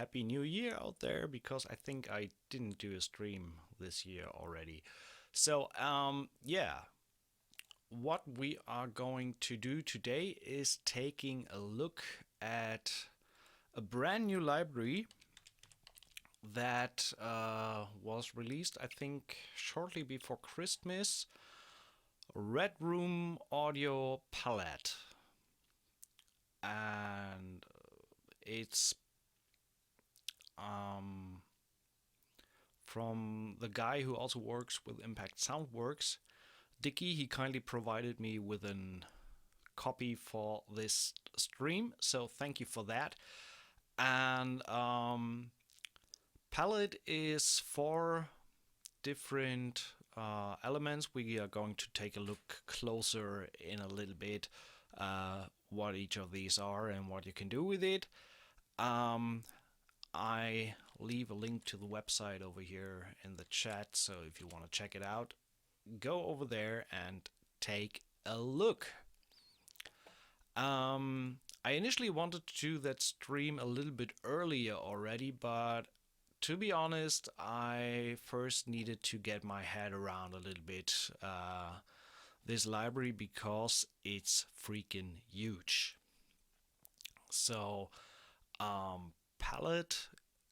Happy New Year out there because I think I didn't do a stream this year already. Yeah, what we are going to do today is taking a look at a brand new library that was released, I think, shortly before Christmas. Red Room Audio Palette. And it's um, from the guy who also works with Impact Soundworks, Dicky. He kindly provided me with a copy for this stream, so thank you for that. And palette is 4 different elements. We are going to take a look closer in a little bit what each of these are and what you can do with it. I leave a link to the website over here in the chat, so if you want to check it out, go over there and take a look. I initially wanted to do that stream a little bit earlier already, but to be honest, I first needed to get my head around a little bit this library because it's freaking huge. So, palette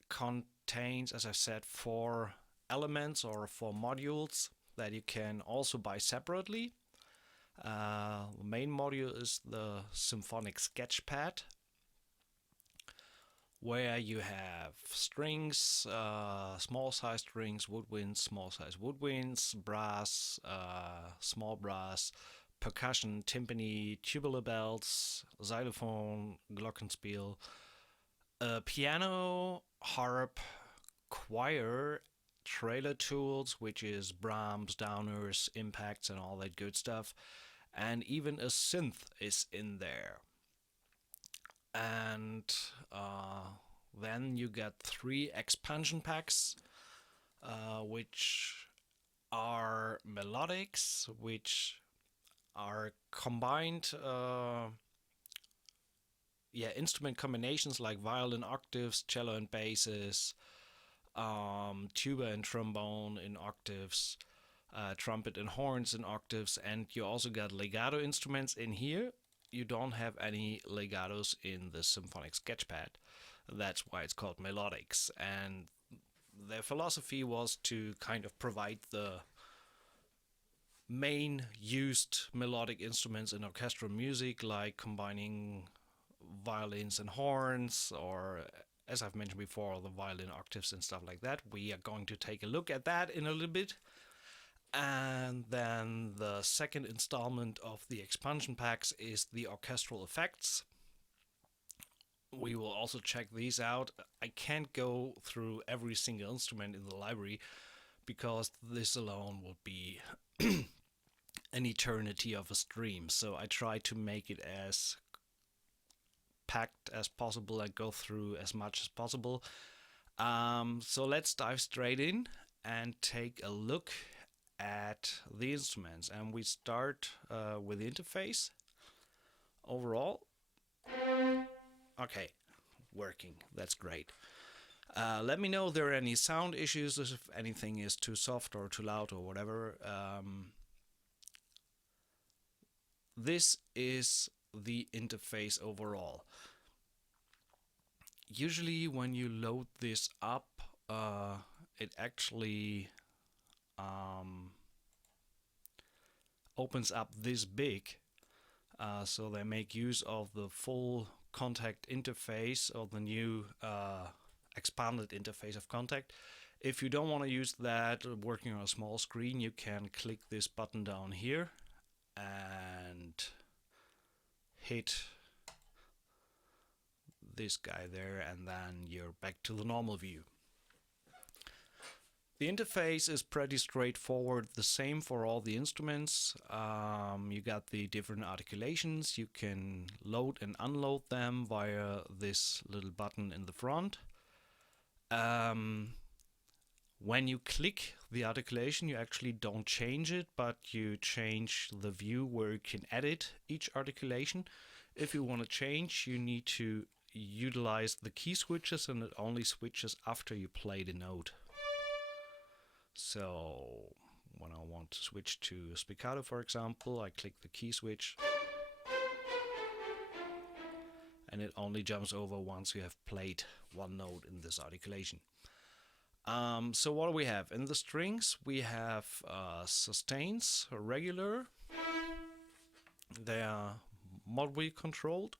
contains, as I said, 4 elements or 4 modules that you can also buy separately. The main module is the symphonic sketchpad, where you have strings, small size strings, woodwinds, small size woodwinds, brass, small brass, percussion, timpani, tubular bells, xylophone, glockenspiel, piano, harp, choir, trailer tools, which is Brahms, downers, impacts, and all that good stuff, and even a synth is in there. And then you get 3 expansion packs, which are melodics, which are combined instrument combinations like violin octaves, cello and basses, tuba and trombone in octaves, trumpet and horns in octaves, and you also got legato instruments in here. You don't have any legatos in the symphonic sketchpad. That's why it's called Melodics. And their philosophy was to kind of provide the main used melodic instruments in orchestral music, like combining violins and horns, or as I've mentioned before, the violin octaves and stuff like that. We are going to take a look at that in a little bit. And then the second installment of the expansion packs is the orchestral effects. We will also check these out. I can't go through every single instrument in the library because this alone would be an eternity of a stream. So I try to make it as packed as possible and go through as much as possible. So let's dive straight in and take a look at the instruments, and we start with the interface overall. Okay, working, that's great. Let me know if there are any sound issues, if anything is too soft or too loud or whatever. This is the interface overall. Usually when you load this up, it actually opens up this big, so they make use of the full contact interface or the new expanded interface of contact. If you don't want to use that working on a small screen, you can click this button down here and hit this guy there, and then you're back to the normal view. The interface is pretty straightforward, the same for all the instruments. You got the different articulations. You can load and unload them via this little button in the front. When you click the articulation, you actually don't change it, but you change the view where you can edit each articulation. If you want to change, you need to utilize the key switches, and it only switches after you play the note. So when I want to switch to spiccato, for example, I click the key switch, and it only jumps over once you have played one note in this articulation. So what do we have? In the strings, we have sustains, regular. They are mod wheel controlled.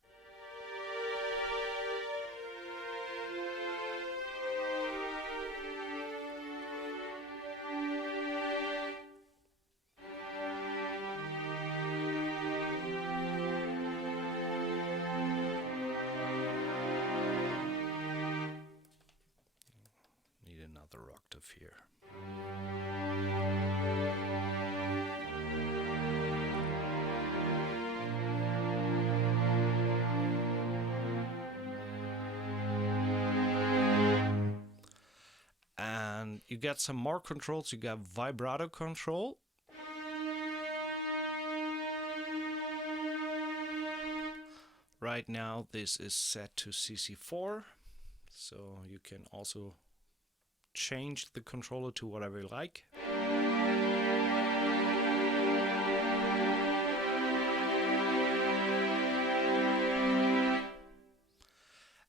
Need another octave here. And you get some more controls. You got vibrato control. Right now this is set to CC4, so you can also change the controller to whatever you like.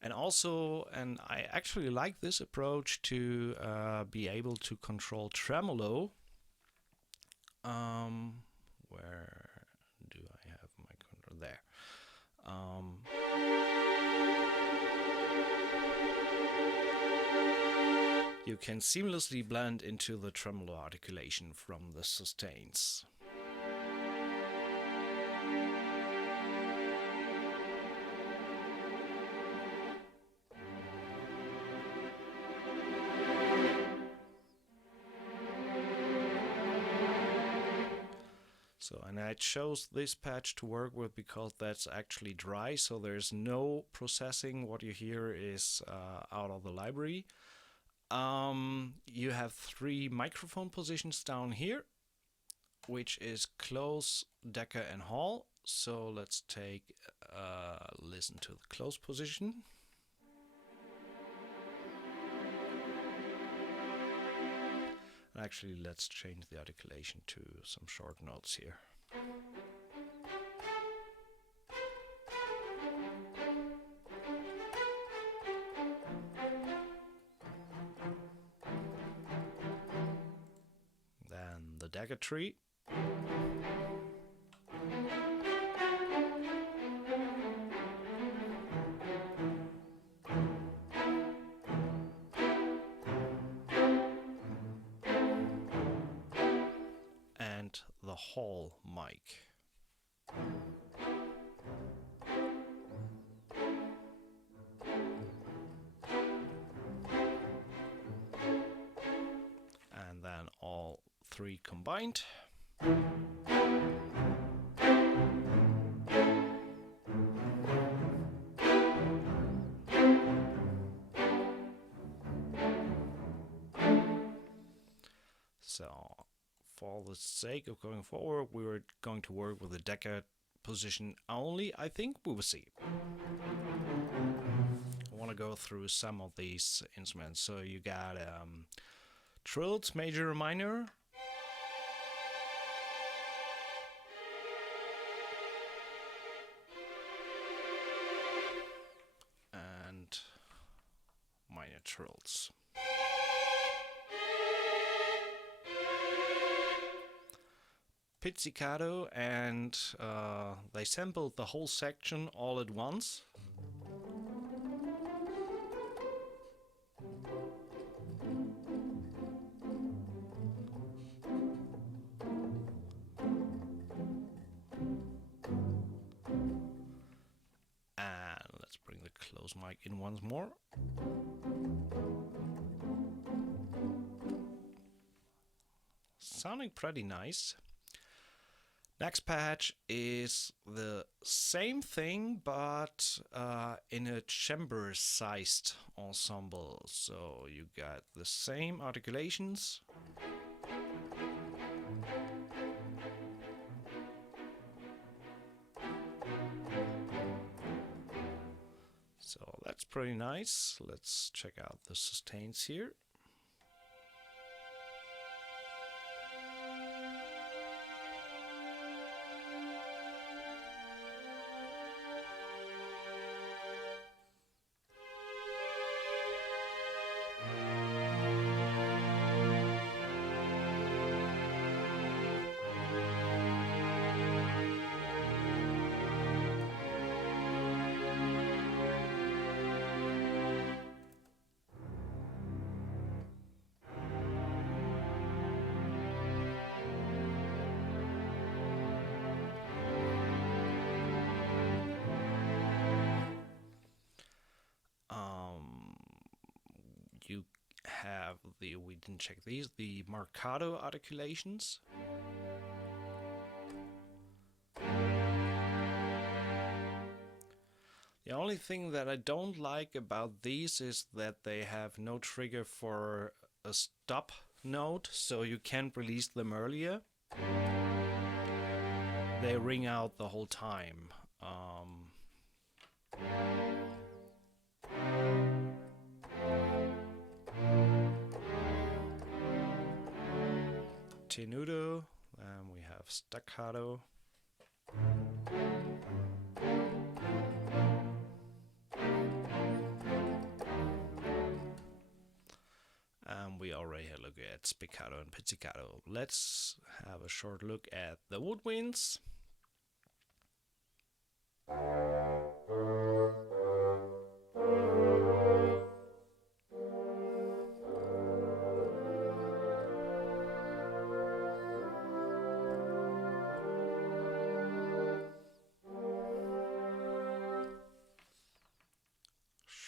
And also, and I actually like this approach to be able to control tremolo. Where do I have my controller? There. You can seamlessly blend into the tremolo articulation from the sustains. So, and I chose this patch to work with because that's actually dry, so there's no processing. What you hear is out of the library. You have 3 microphone positions down here, which is close, Decker, and Hall. So let's take a listen to the close position. Actually, let's change the articulation to some short notes here. Then the dagger tree. The Hall mic. And then all 3 combined. So for the sake of going forward, we were going to work with the Decker position only. I think we will see. I want to go through some of these instruments. So you got trills, major, minor. And minor trills. Pizzicato, and they sampled the whole section all at once. And let's bring the close mic in once more. Sounding pretty nice. Next patch is the same thing, but in a chamber-sized ensemble. So you got the same articulations. So That's pretty nice. Let's check out the sustains here. You have we didn't check these, the marcato articulations. The only thing that I don't like about these is that they have no trigger for a stop note, so you can't release them earlier. They ring out the whole time. Tenuto, and we have staccato. And we already had a look at spiccato and pizzicato. Let's have a short look at the woodwinds.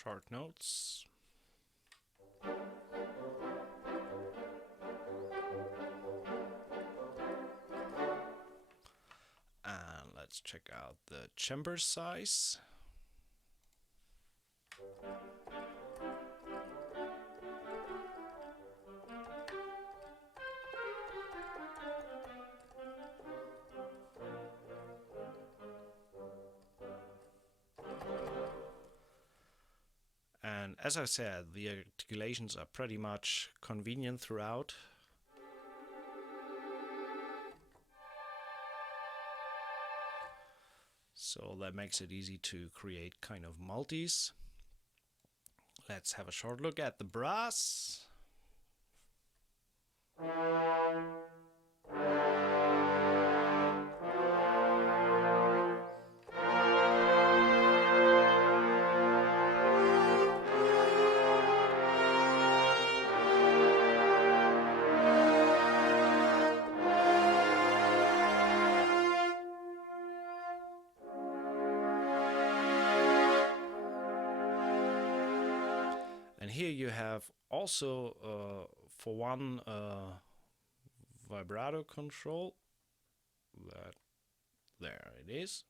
Short notes. And let's check out the chamber size. And as I said, the articulations are pretty much convenient throughout. So that makes it easy to create kind of multis. Let's have a short look at the brass. And here you have also, for one, vibrato control. There it is.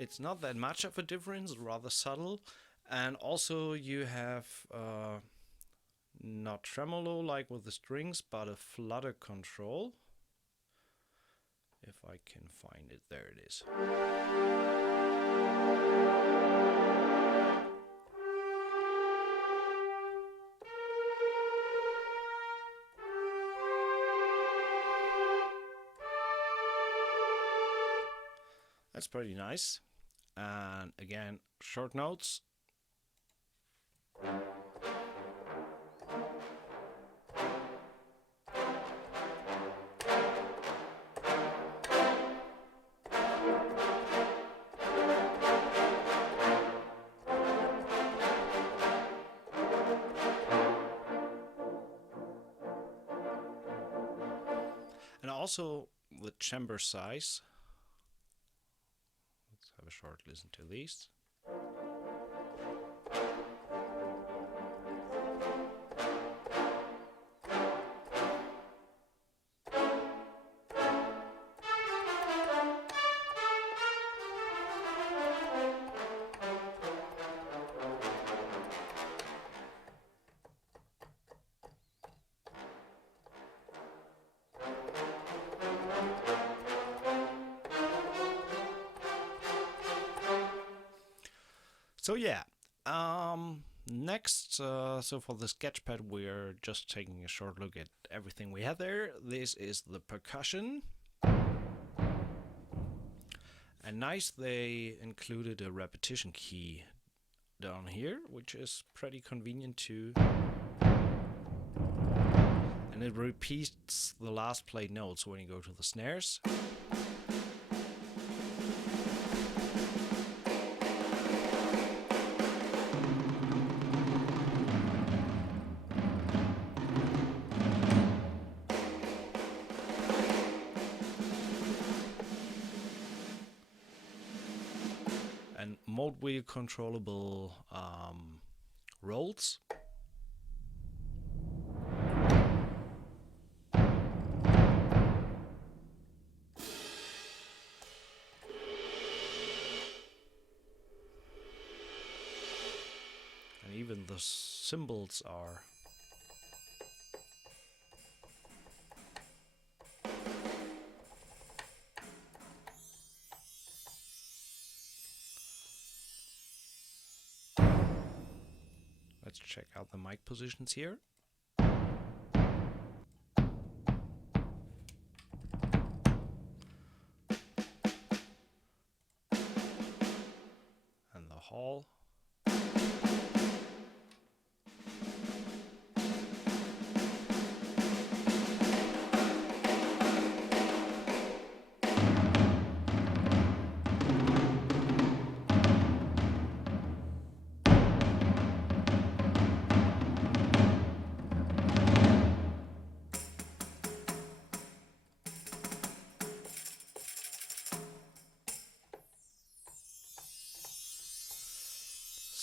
It's not that much of a difference, rather subtle. And also you have not tremolo like with the strings, but a flutter control. If I can find it, there it is. That's pretty nice. And again, short notes. And also the chamber size. Let's have a short listen to these. So yeah, next, so for the sketchpad, we're just taking a short look at everything we have there. This is the percussion. And nice, they included a repetition key down here, which is pretty convenient too. And it repeats the last played notes when you go to the snares. And mode wheel controllable rolls. And even the cymbals are let's check out the mic positions here. And the hall.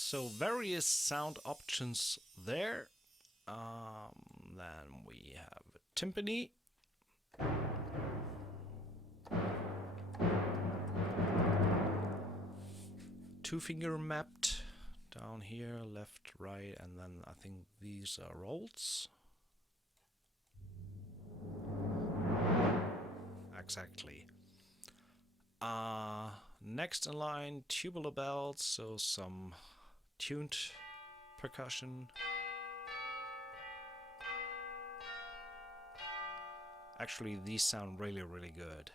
So various sound options there. Then we have a timpani. Two-finger mapped down here, left, right, and then I think these are rolls. Exactly. Next in line, tubular bells, so some tuned percussion. Actually, these sound really, really good.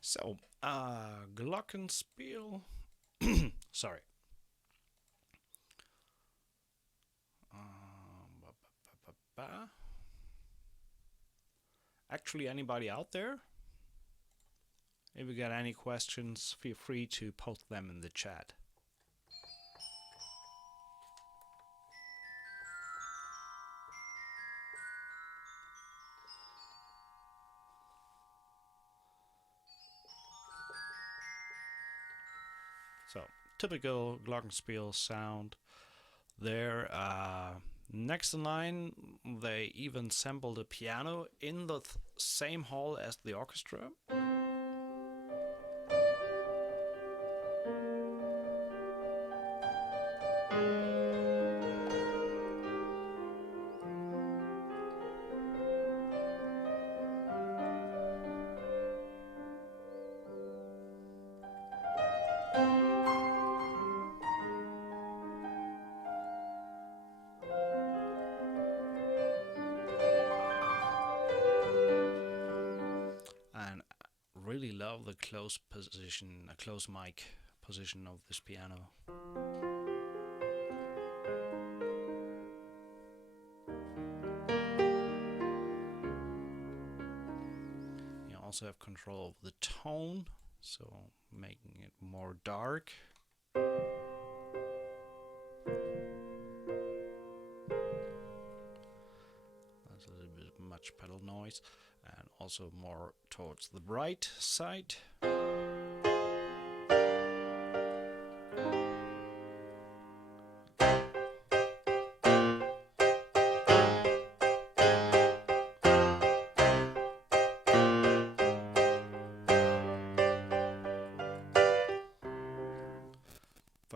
So, Glockenspiel. Sorry. Actually, anybody out there? If you got any questions, feel free to post them in the chat. So, typical Glockenspiel sound there. Next in line, they even sampled a piano in the same hall as the orchestra. Really love the close position, a close mic position of this piano. You also have control of the tone, so making it more dark. That's a little bit much pedal noise. And also more towards the bright side.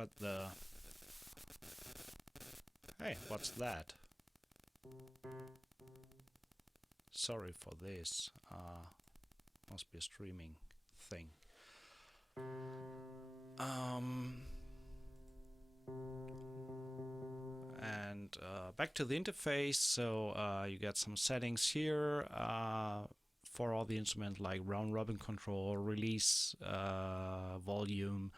But hey, what's that? Sorry for this. Must be a streaming thing. And back to the interface. So you get some settings here for all the instruments, like round robin control, release volume,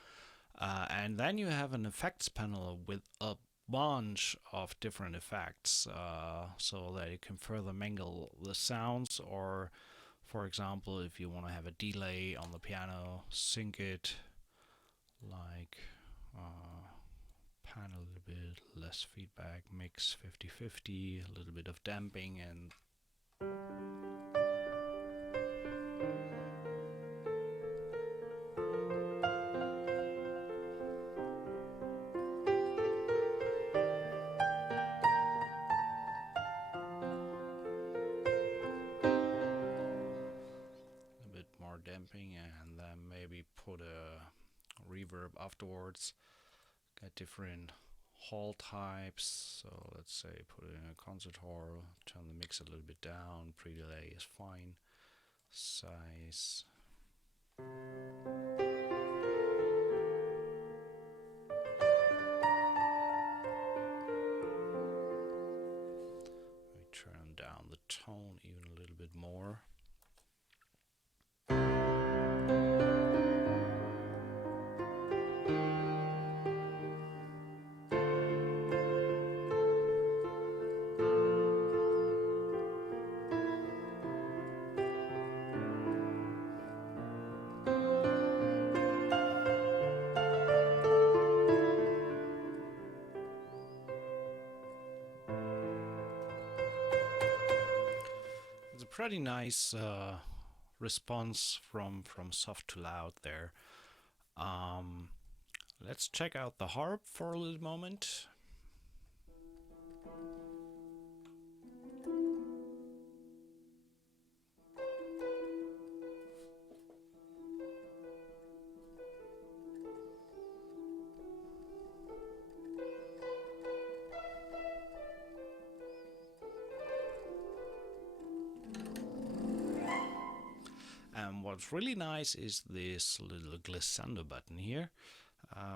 and then you have an effects panel with a bunch of different effects, so that you can further mingle the sounds, or for example, if you want to have a delay on the piano, sync it, like pan a little bit, less feedback, mix 50-50, a little bit of damping, and damping, and then maybe put a reverb afterwards. Get different hall types. So let's say put it in a concert hall, turn the mix a little bit down, pre-delay is fine, size. We turn down the tone even a little bit more. Pretty nice response from soft to loud there. Let's check out the harp for a little moment. What's really nice is this little glissando button here,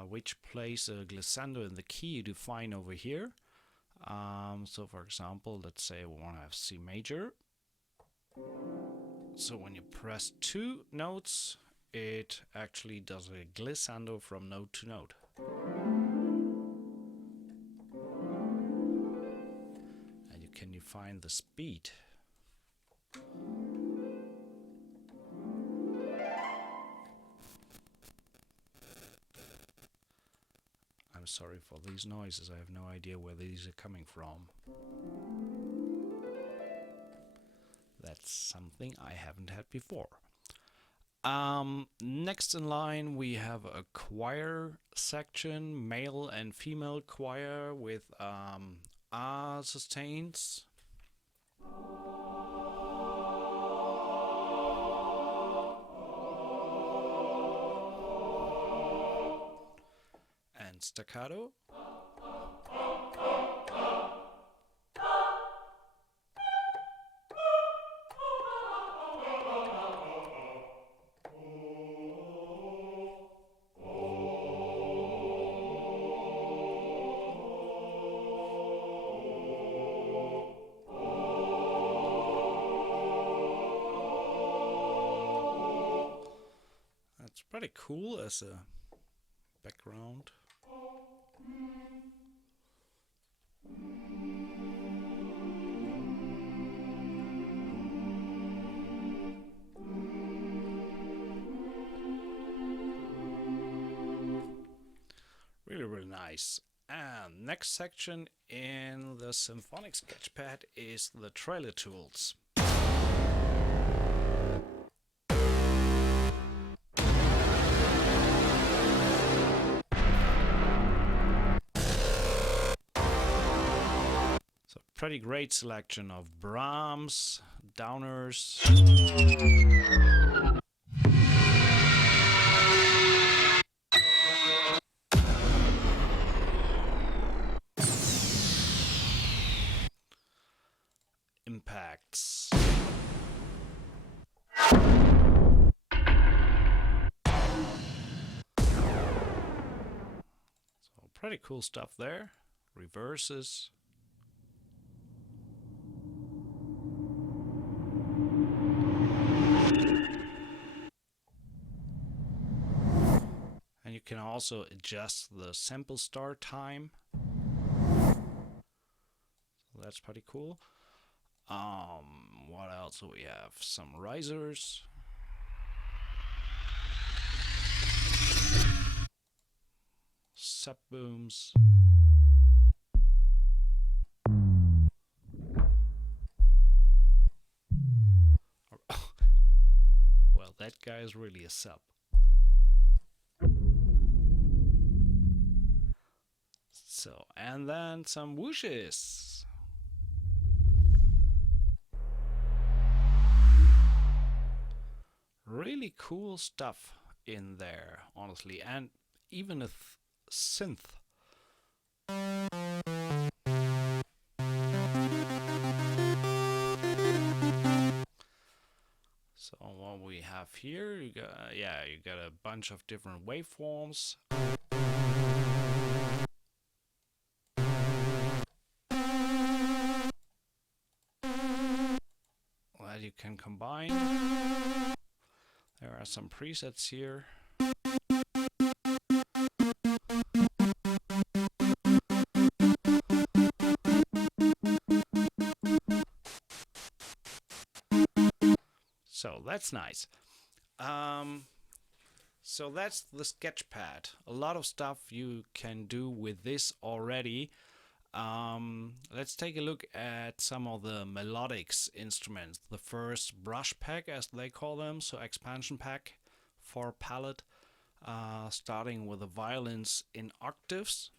which plays a glissando in the key you define over here. So for example, let's say we want to have C major. So when you press 2 notes, it actually does a glissando from note to note. And you can define the speed. Sorry for these noises, I have no idea where these are coming from. That's something I haven't had before. Next in line we have a choir section, male and female choir with A sustains. Staccato. That's pretty cool as a background. Really nice. And next section in the symphonic sketchpad is the trailer tools. So pretty great selection of Brahms, downers. Pretty cool stuff there. Reverses. And you can also adjust the sample start time. So that's pretty cool. What else do we have? Some risers. Sub booms. Well, that guy is really a sub. So, and then some whooshes. Really cool stuff in there, honestly, and even a synth. So what we have here, you got a bunch of different waveforms. That you can combine. There are some presets here. So that's nice. So that's the sketchpad. A lot of stuff you can do with this already. Let's take a look at some of the Melodics instruments. The first brush pack, as they call them, so expansion pack for palette, starting with the violins in octaves.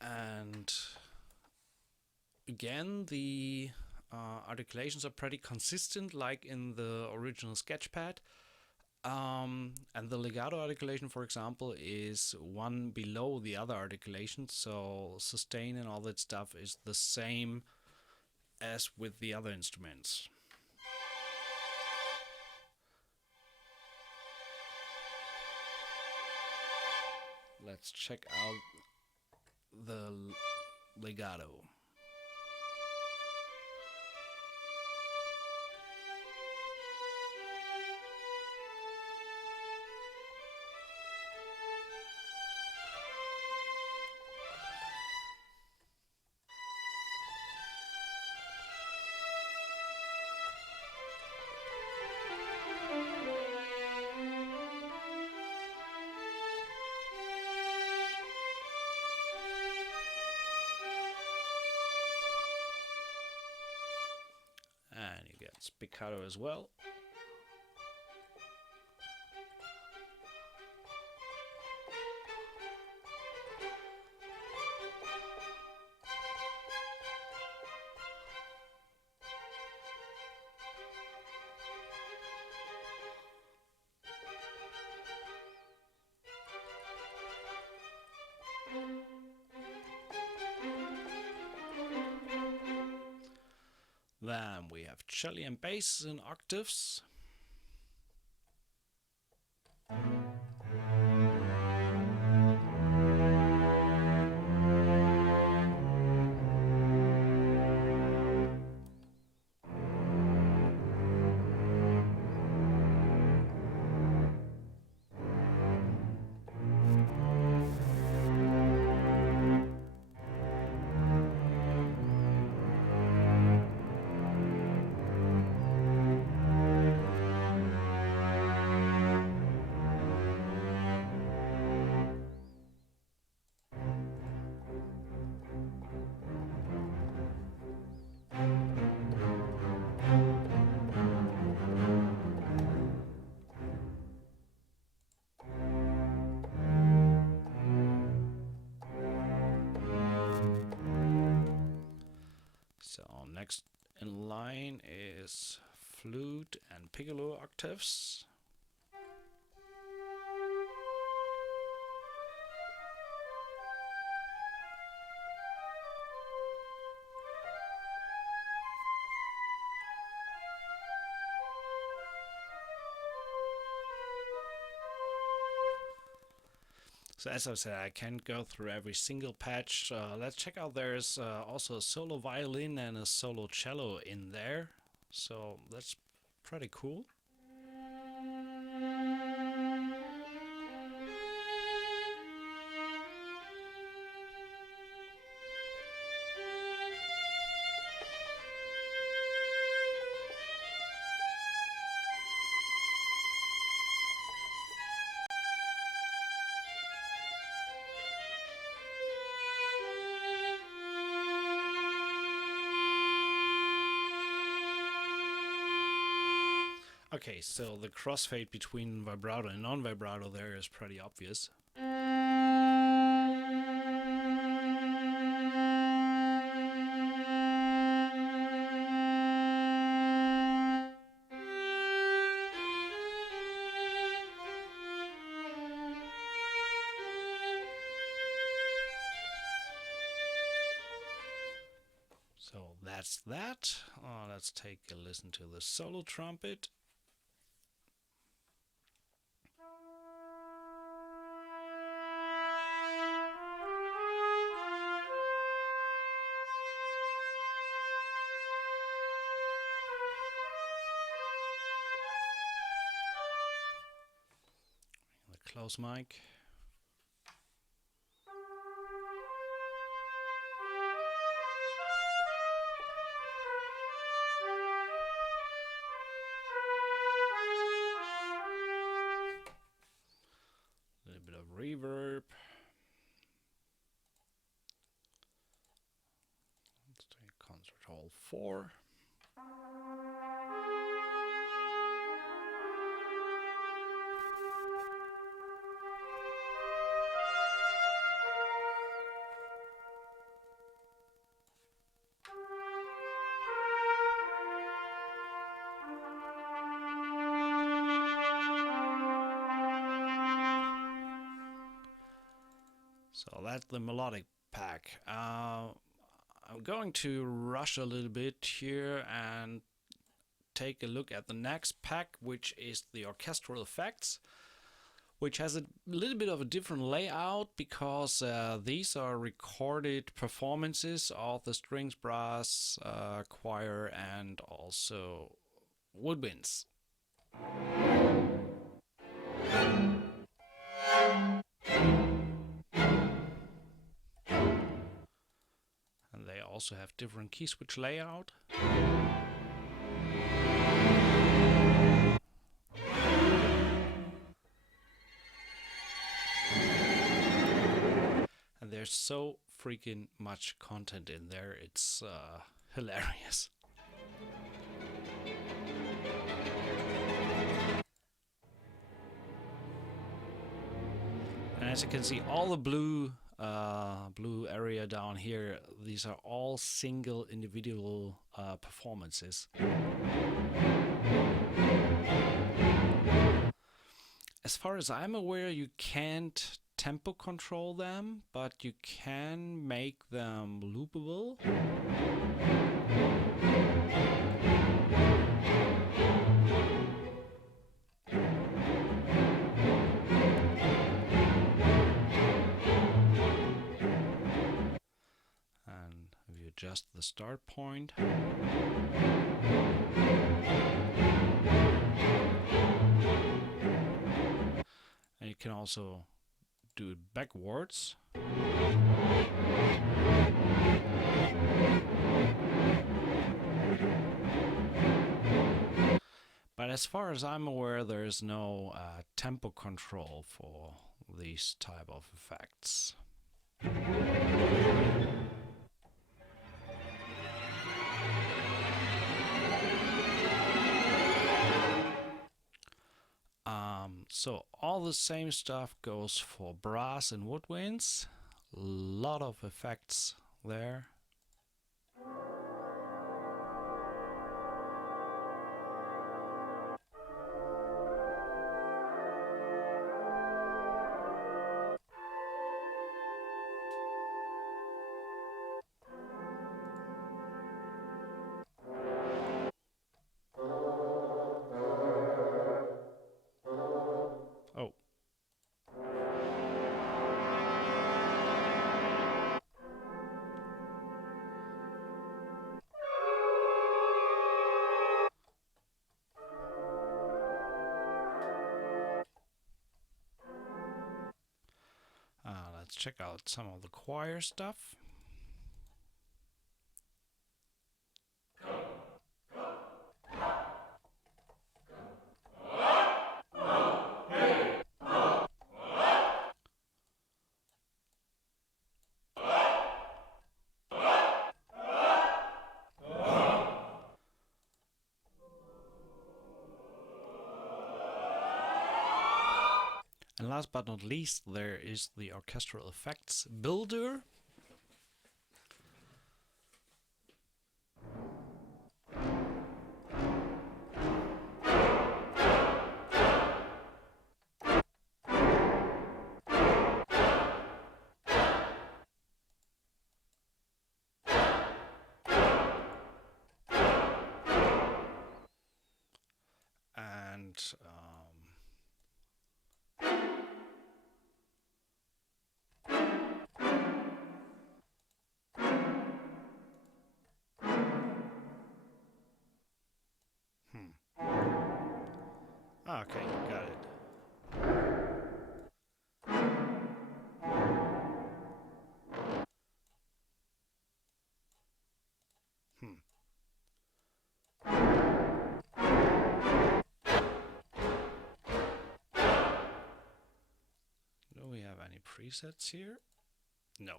And again, the articulations are pretty consistent, like in the original sketchpad. And the legato articulation, for example, is one below the other articulation, so sustain and all that stuff is the same as with the other instruments. Let's check out the legato. And you get spiccato as well. Then we have cello and bass in octaves. So next in line is flute and piccolo octaves. So as I said, I can't go through every single patch. Let's check out. There's also a solo violin and a solo cello in there. So that's pretty cool. Okay, so the crossfade between vibrato and non-vibrato there is pretty obvious. So that's that. Let's take a listen to the solo trumpet. The close mic. A little bit of reverb. Let's take concert hall 4. So that's the melodic pack. I'm going to rush a little bit here and take a look at the next pack, which is the orchestral effects, which has a little bit of a different layout because these are recorded performances of the strings, brass, choir, and also woodwinds. And they also have different key switch layout. And there's so freaking much content in there, it's hilarious. And as you can see, all the blue area down here, these are all single individual performances. As far as I'm aware, you can't tempo control them, but you can make them loopable. And if you adjust the start point, and you can also do it backwards. But as far as I'm aware, there is no tempo control for these type of effects. So all the same stuff goes for brass and woodwinds. A lot of effects there. Oh. let's check out some of the choir stuff. And last but not least, there is the orchestral effects builder. And okay, got it. Do we have any presets here? No.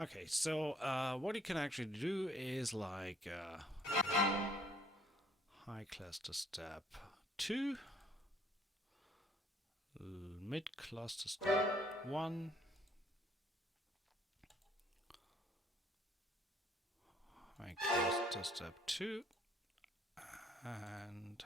Okay, so what you can actually do is like high cluster step 2, mid cluster step 1, high cluster step 2, and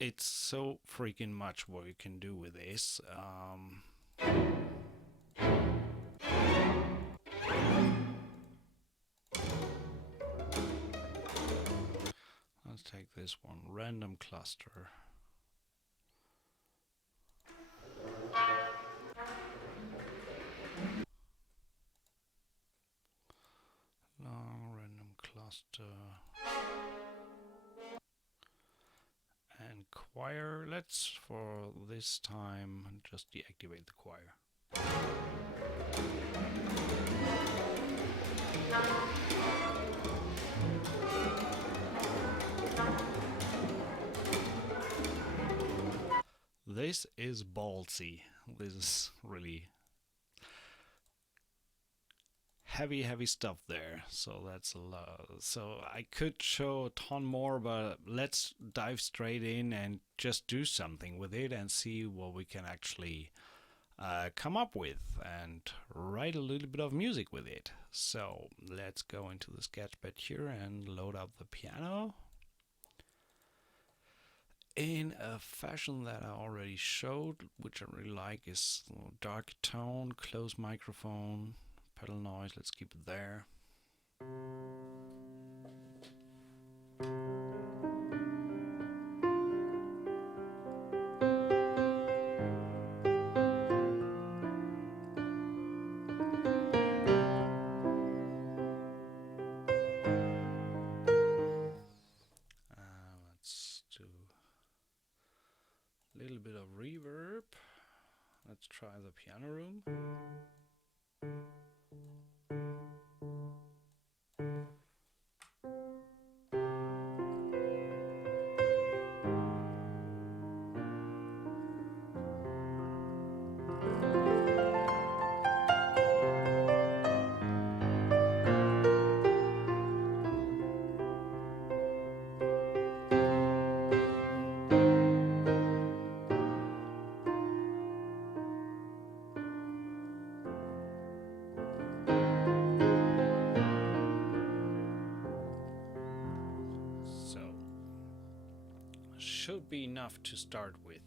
it's so freaking much what you can do with this. Let's take this one, random cluster. Long random cluster. And choir, let's for this time just deactivate the choir. This is ballsy. This is really heavy stuff there. So that's a lot. So I could show a ton more, but let's dive straight in and just do something with it and see what we can actually come up with and write a little bit of music with it. So let's go into the sketchpad here and load up the piano in a fashion that I already showed, which I really like, is dark tone, close microphone, pedal noise. Let's keep it there. Let's do a little bit of reverb. Let's try the piano room. Should be enough to start with.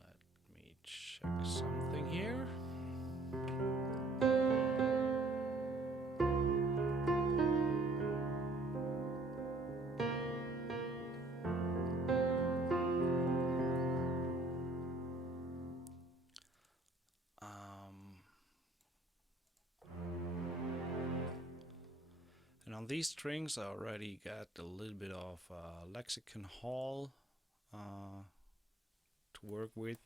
Let me check something here. On these strings I already got a little bit of lexicon hall to work with.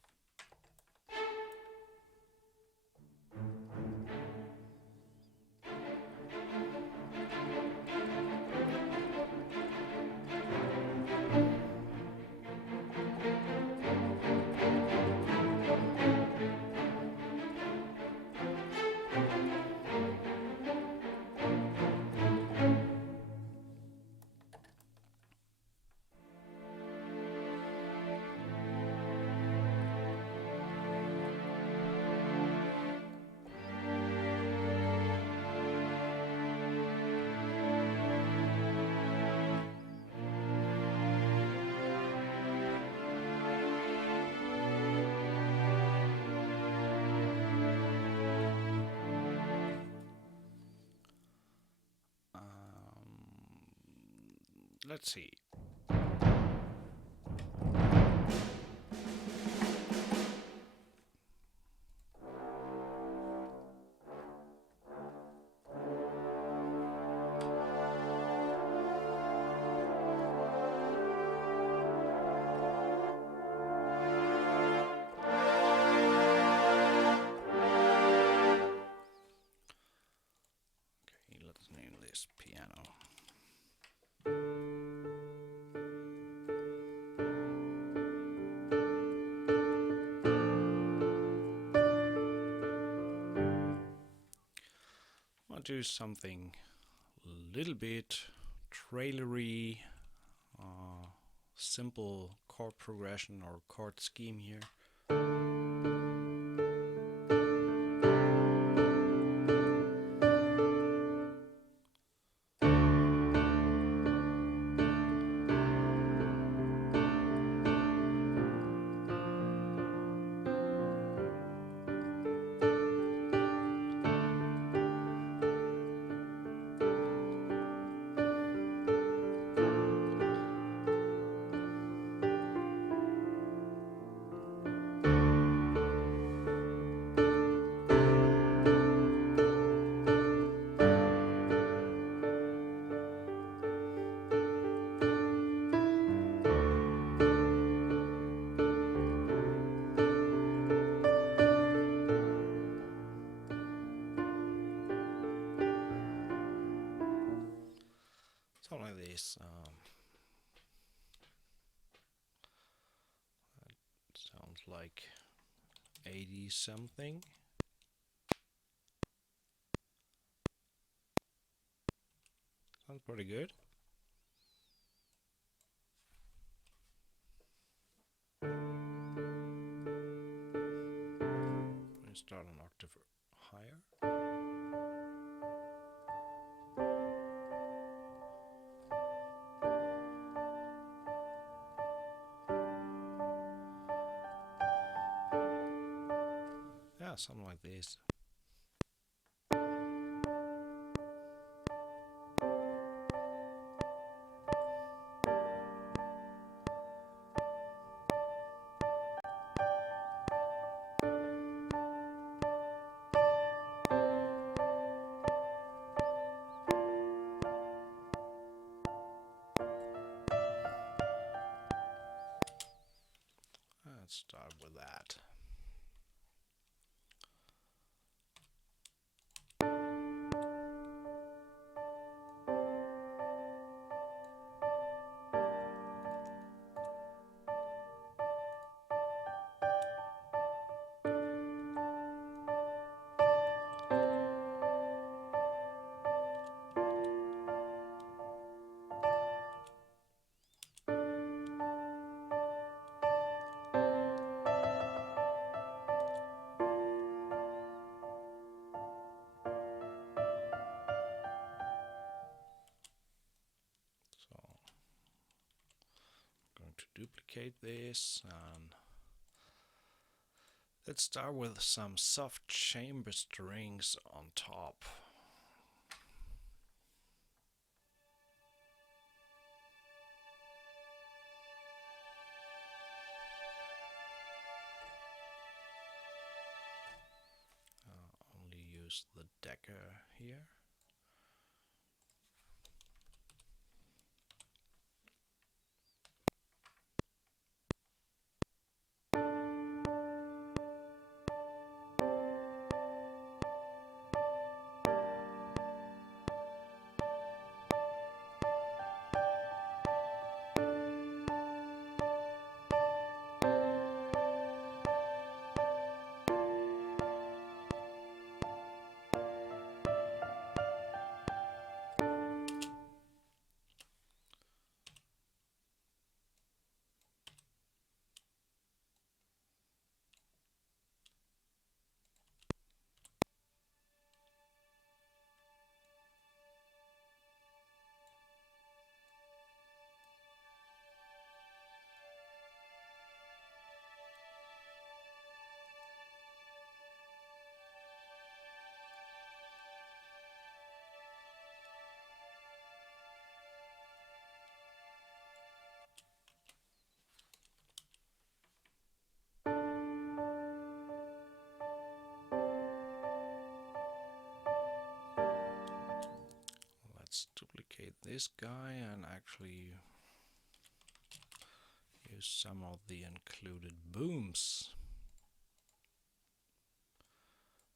Let's see. Okay, let's name this piano. I'll do something a little bit trailery, simple chord progression or chord scheme here. Something like this. That sounds like 80 something. Sounds pretty good. We start an octave higher. Yeah, something like this. Let's start with that. To duplicate this, and let's start with some soft chamber strings on top. Only use the decker here. this guy and actually use some of the included booms.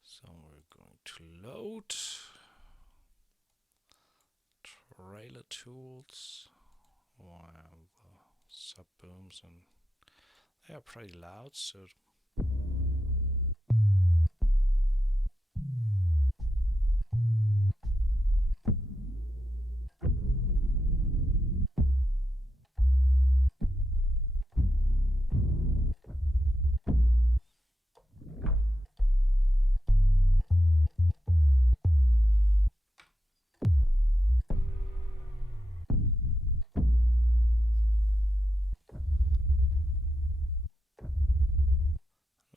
So we're going to load trailer tools. Wow, the sub booms, and they are pretty loud, so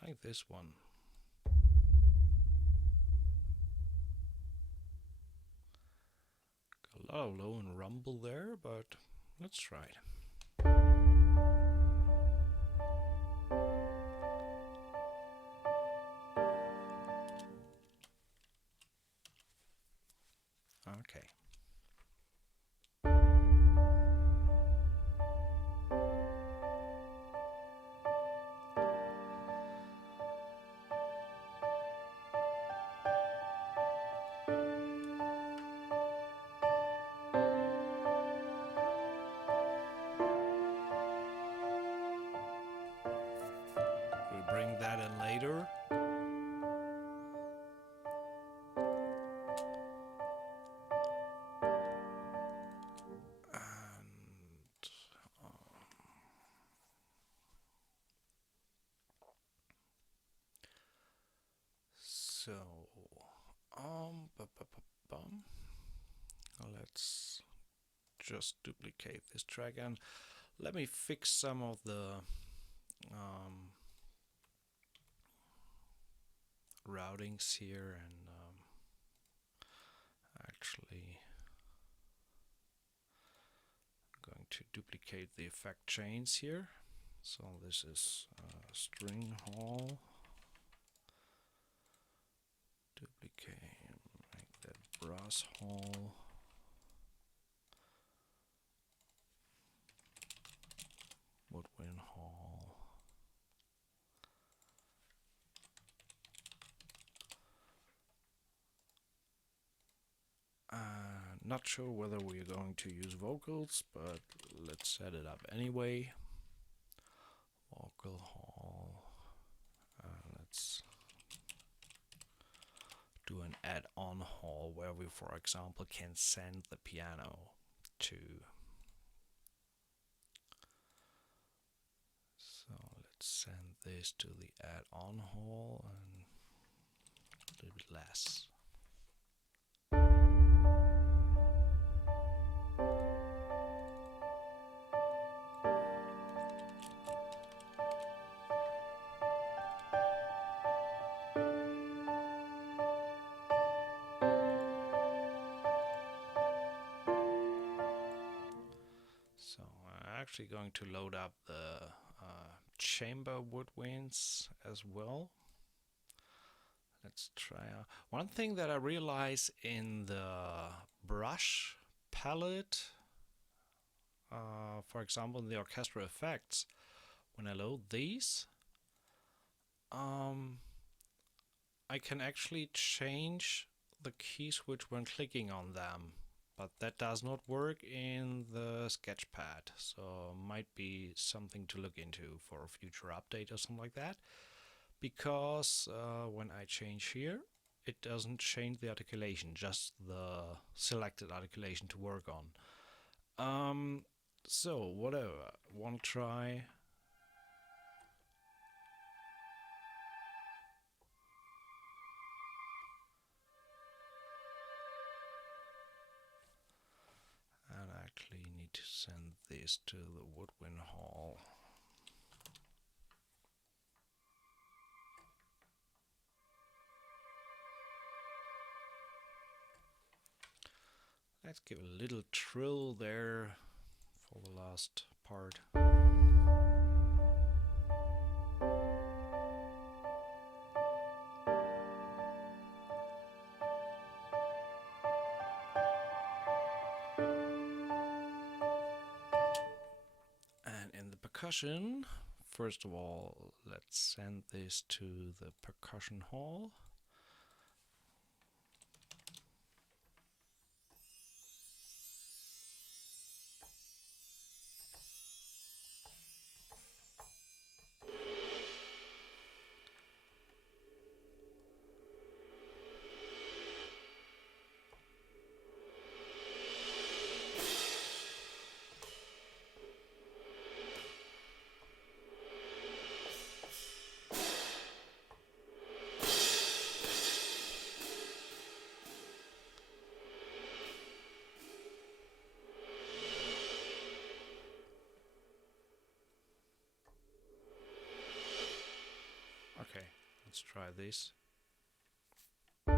like this one. Got a lot of low and rumble there, but let's try it. Okay. We bring that in later. So, let's just duplicate this track and let me fix some of the routings here, and actually I'm going to duplicate the effect chains here. So this is string hall. Duplicate, make that brass hall. Woodwind hall. Not sure whether we're going to use vocals, but let's set it up anyway. Vocal hall. Let's do an add-on hall where we, for example, can send the piano to. So let's send this to the add-on hall and a little bit less. So I'm actually going to load up the chamber woodwinds as well. Let's try out. One thing that I realize in the brush palette, for example in the orchestral effects, when I load these, I can actually change the key switch when clicking on them, but that does not work in the sketchpad, so might be something to look into for a future update or something like that, because when I change here it doesn't change the articulation, just the selected articulation to work on. So whatever, one try. And I actually need to send this to the woodwind hall. Let's give a little trill there for the last part. percussion, first of all, let's send this to the percussion hall. Okay, let's try this. And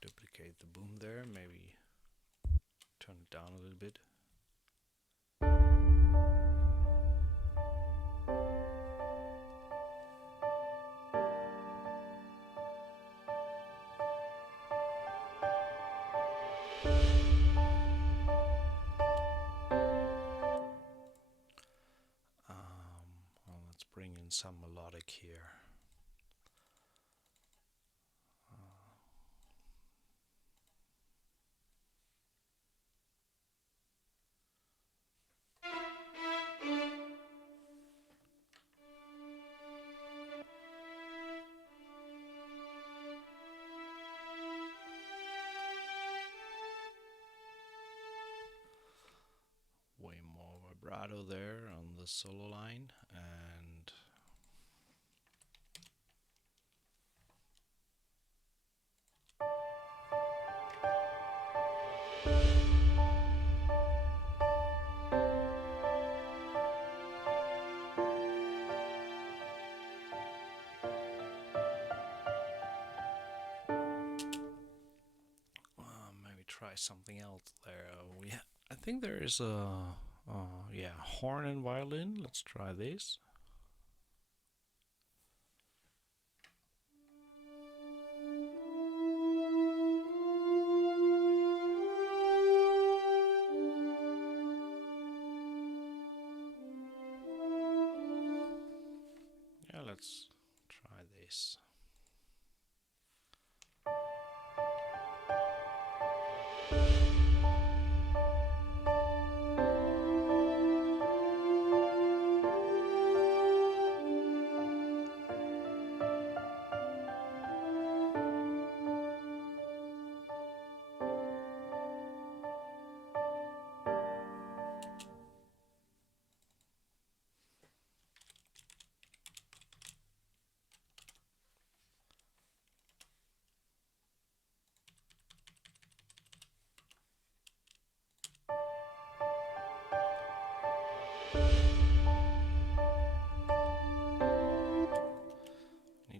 duplicate the boom there, maybe turn it down a little bit. Well, let's bring in some melodic here. Way more vibrato there on the solo line, and maybe try something else there. I think there is a yeah, horn and violin. Let's try this. Yeah, let's try this.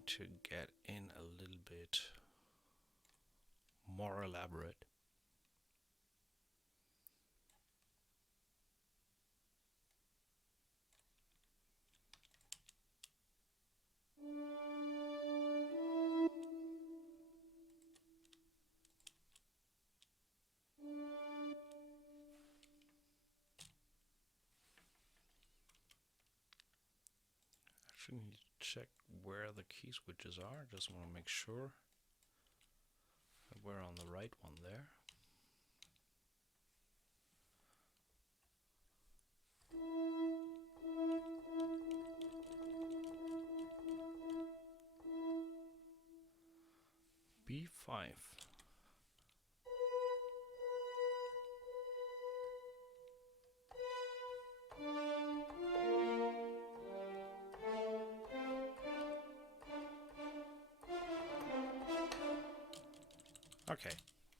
To get in a little bit more elaborate. Actually need to check where the key switches are. Just want to make sure that we're on the right one there. B5. Okay,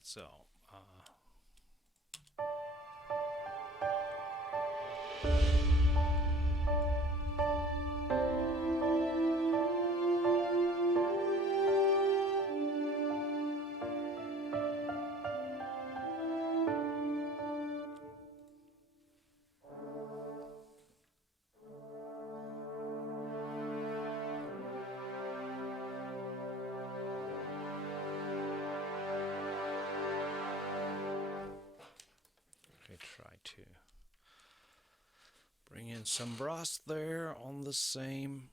so some brass there on the same.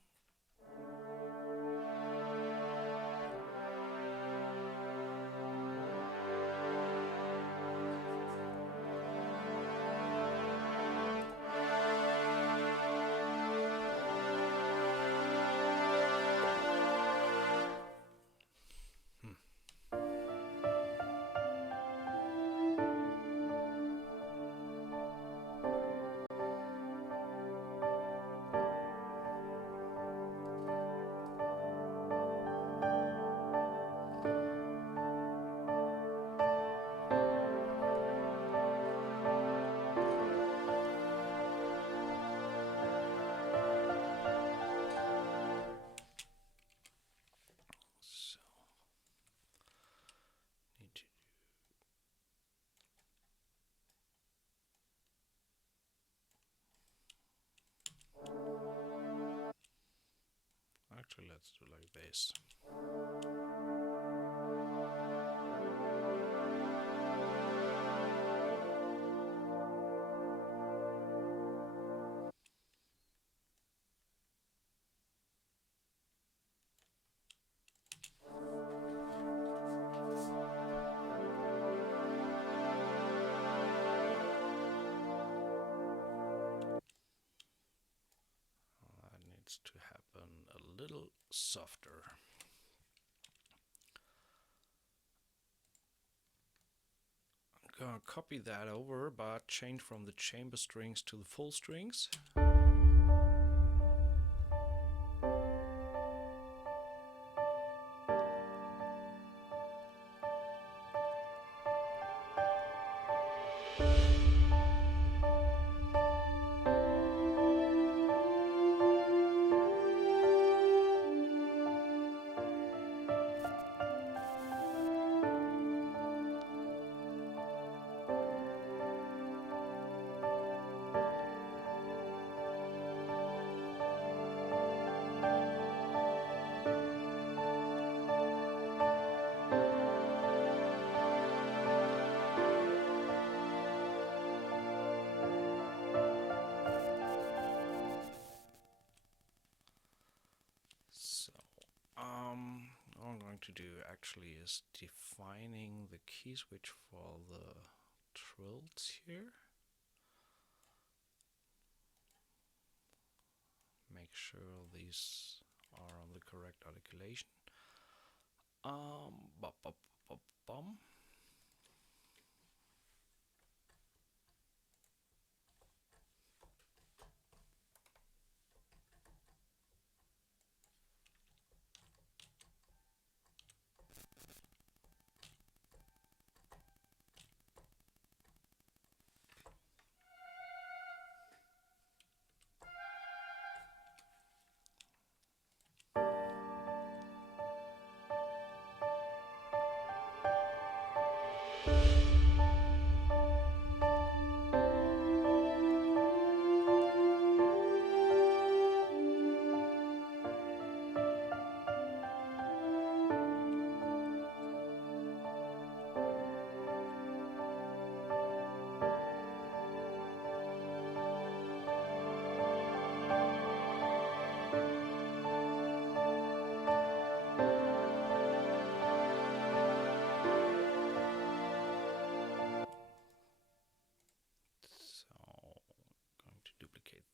Actually, let's do like this. That needs to happen a little softer. I'm gonna copy that over, but change from the chamber strings to the full strings. What I'm going to do actually is defining the key switch for the trills here. Make sure these are on the correct articulation. Bop, bop, bop, bum.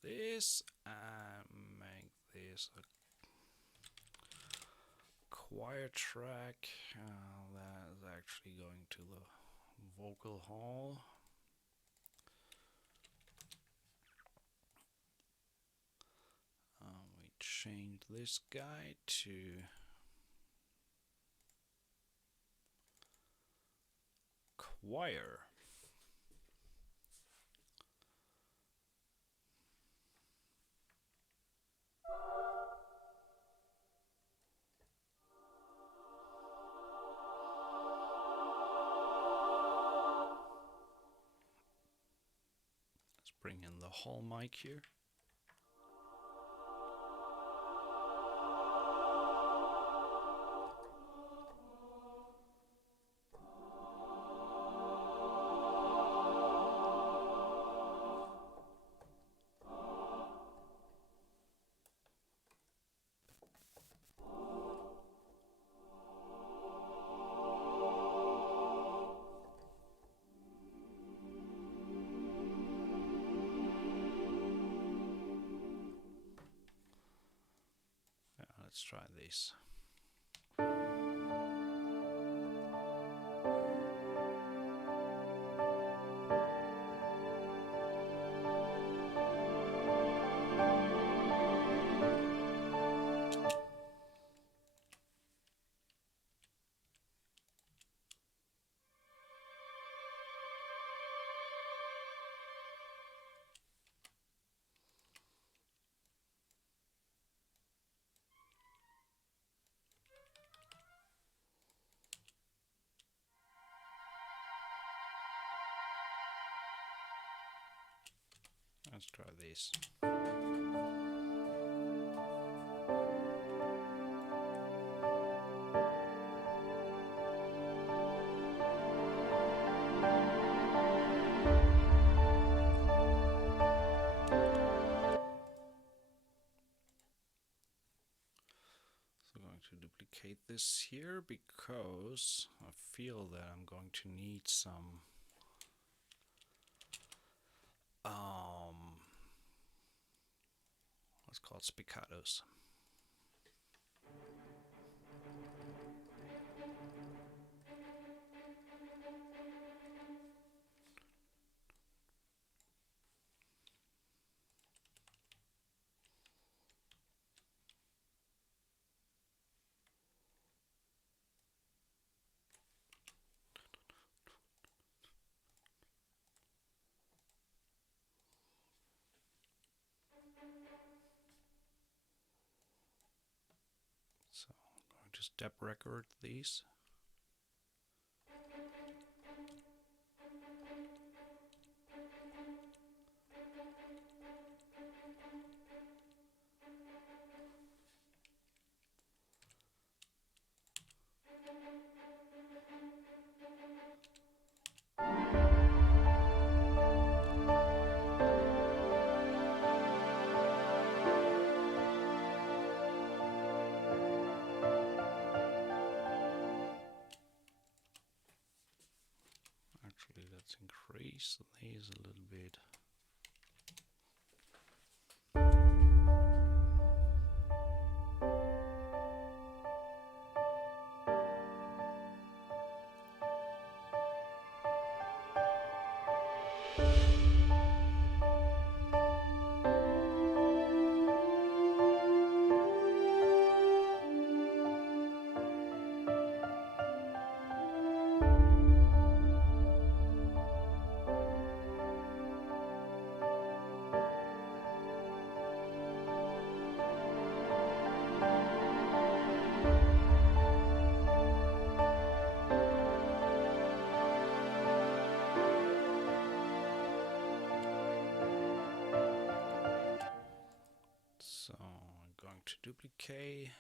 This and make this a choir track that is actually going to the vocal hall. We change this guy to choir. Bring in the hall mic here. let's try this. Let's try this. So I'm going to duplicate this here because I feel that I'm going to need some what's called spiccatos. So I'm going to step record these. Actually, let's increase these a little bit. So I'm going to duplicate.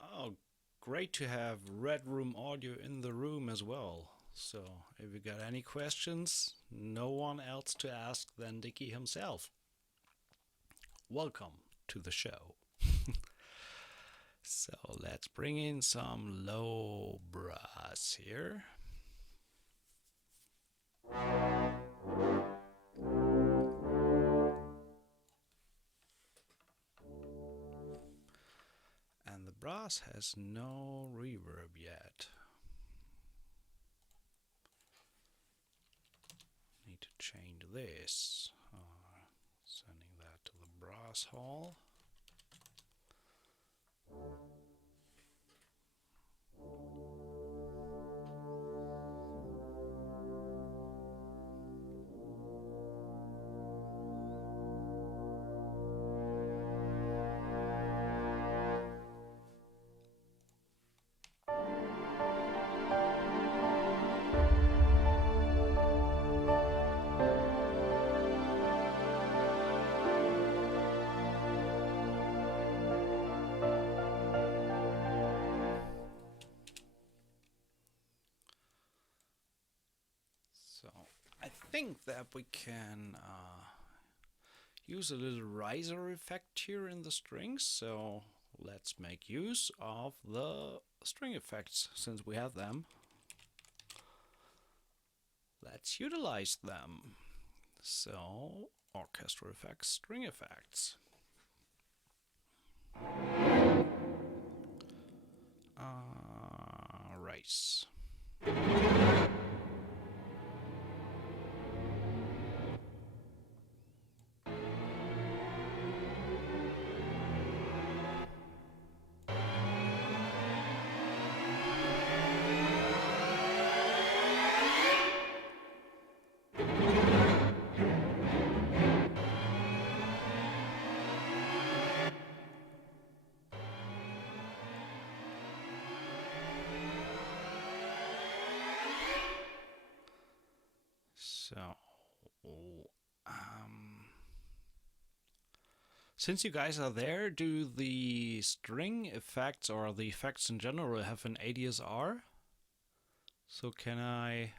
Oh, great to have Red Room audio in the room as well. So if you got any questions, no one else to ask than Dickie himself. Welcome to the show. So let's bring in some low brass here. And the brass has no reverb yet. Need to change this. Sending that to the brass hall. I think that we can use a little riser effect here in the strings, so let's make use of the string effects since we have them. Let's utilize them. So, orchestra effects, string effects. Nice. So, since you guys are there, do the string effects or the effects in general have an ADSR? So can I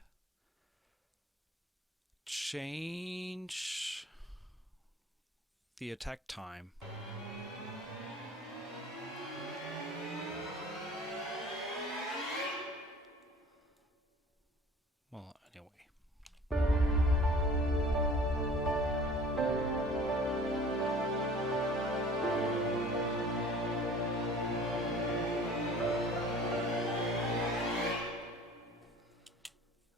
change the attack time? Well, anyway.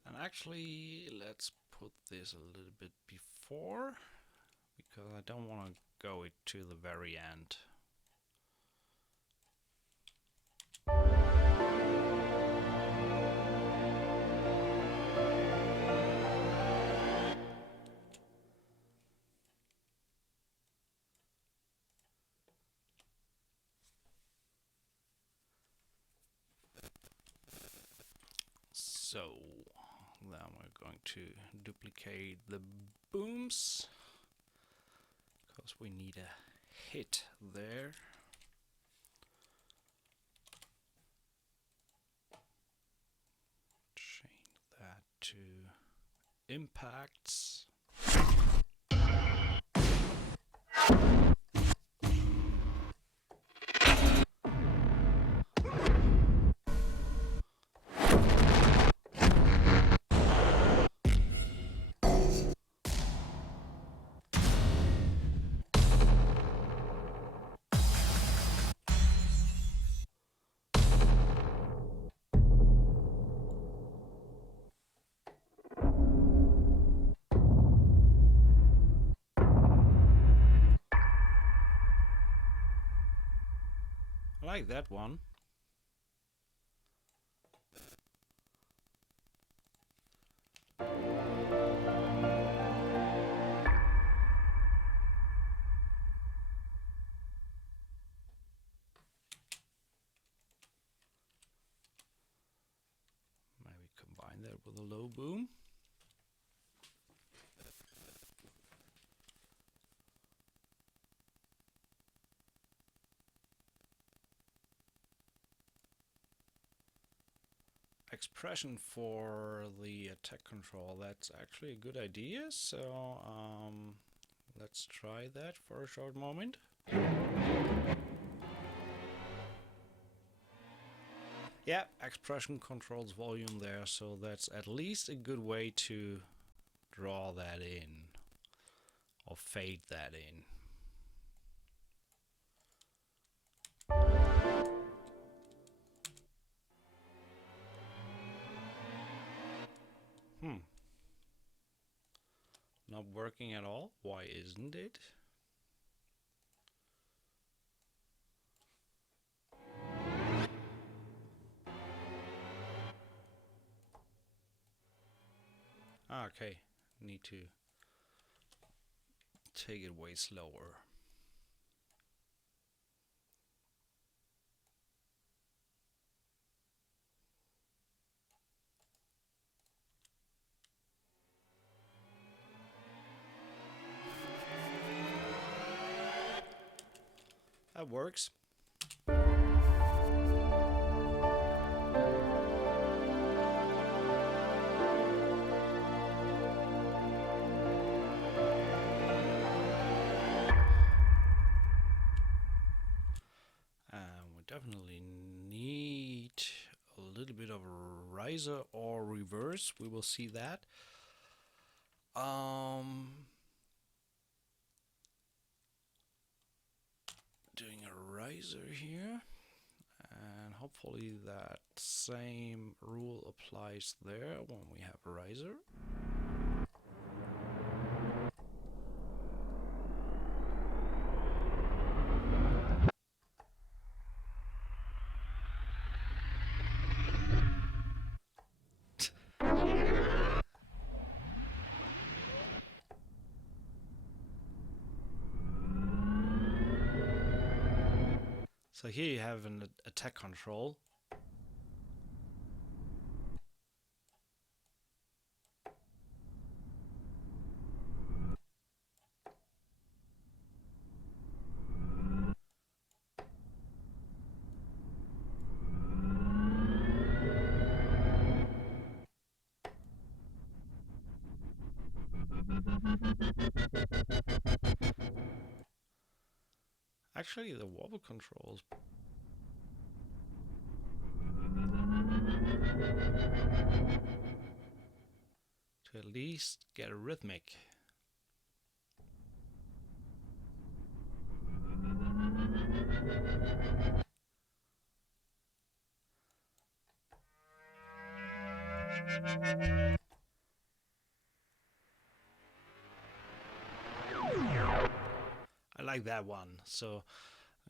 And actually, let's put this a little bit before, because I don't want to go it to the very end. So then we're going to duplicate the booms, because we need a hit there. Change that to impacts. I like that one. Maybe combine that with a low boom. Expression for the attack control, that's actually a good idea, so let's try that for a short moment. Yeah, expression controls volume there, so that's at least a good way to draw that in or fade that in. Not working at all? Why isn't it? Okay, need to take it way slower. That works. We definitely need a little bit of a riser or reverse. We will see that. Doing a riser here, and hopefully that same rule applies there when we have a riser. So here you have an attack control. Actually, the wobble controls. To at least get a rhythmic. I like that one, so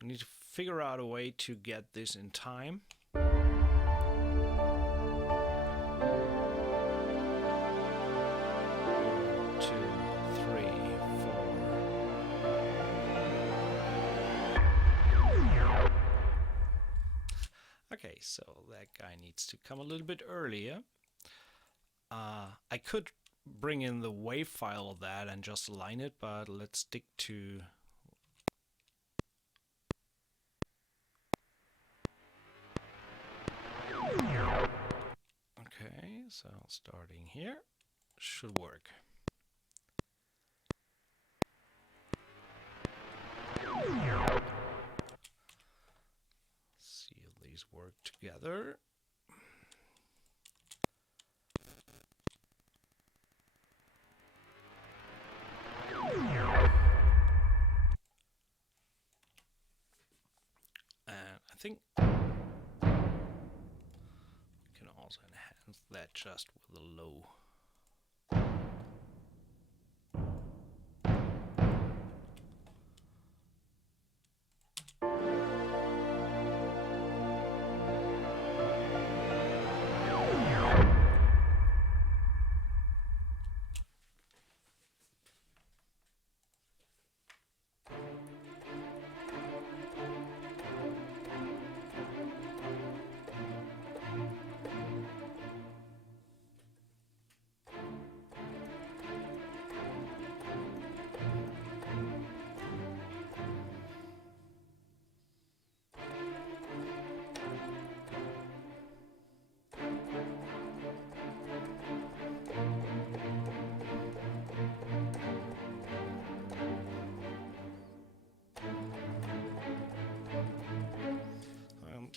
I need to figure out a way to get this in time. 2, 3, 4. Okay, so that guy needs to come a little bit earlier. I could bring in the wave file of that and just align it, but let's stick to okay, so starting here should work. See if these work together. And I think we can also enhance that just with a low.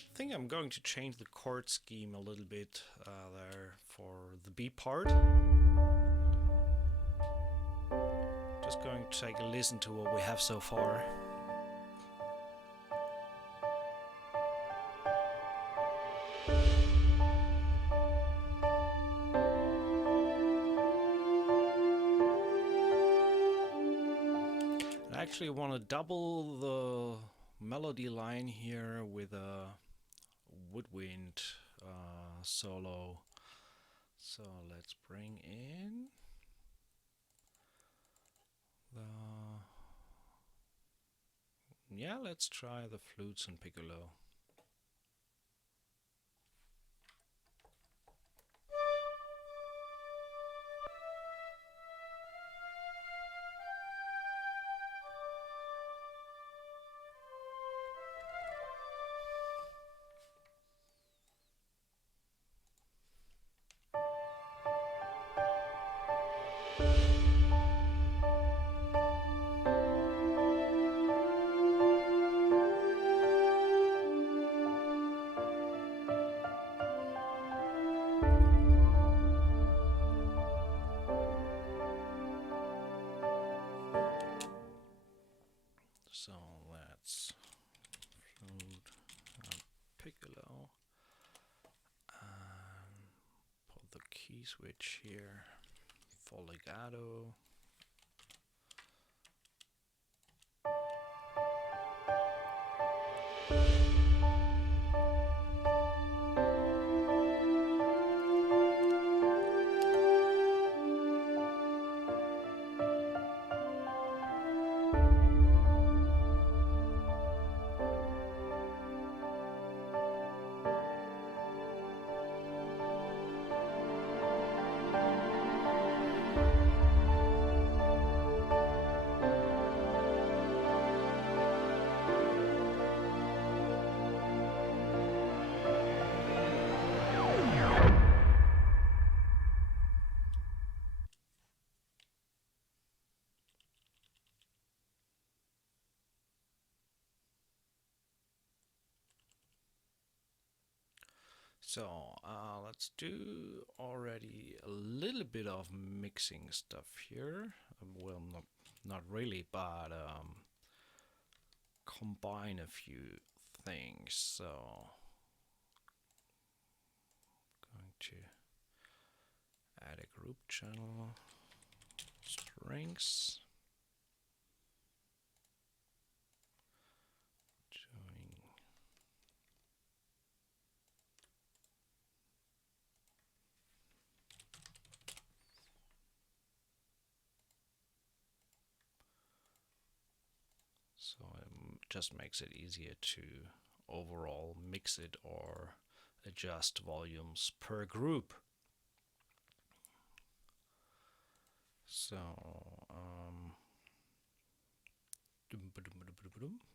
I think I'm going to change the chord scheme a little bit there for the B part. Just going to take a listen to what we have so far. I actually want to double the melody line here with a woodwind solo. So let's bring in the let's try the flutes and piccolo. piccolo, and put the key switch here for legato. So let's do already a little bit of mixing stuff here. Well, not really, but combine a few things. So going to add a group channel, strings. So it just makes it easier to overall mix it or adjust volumes per group. So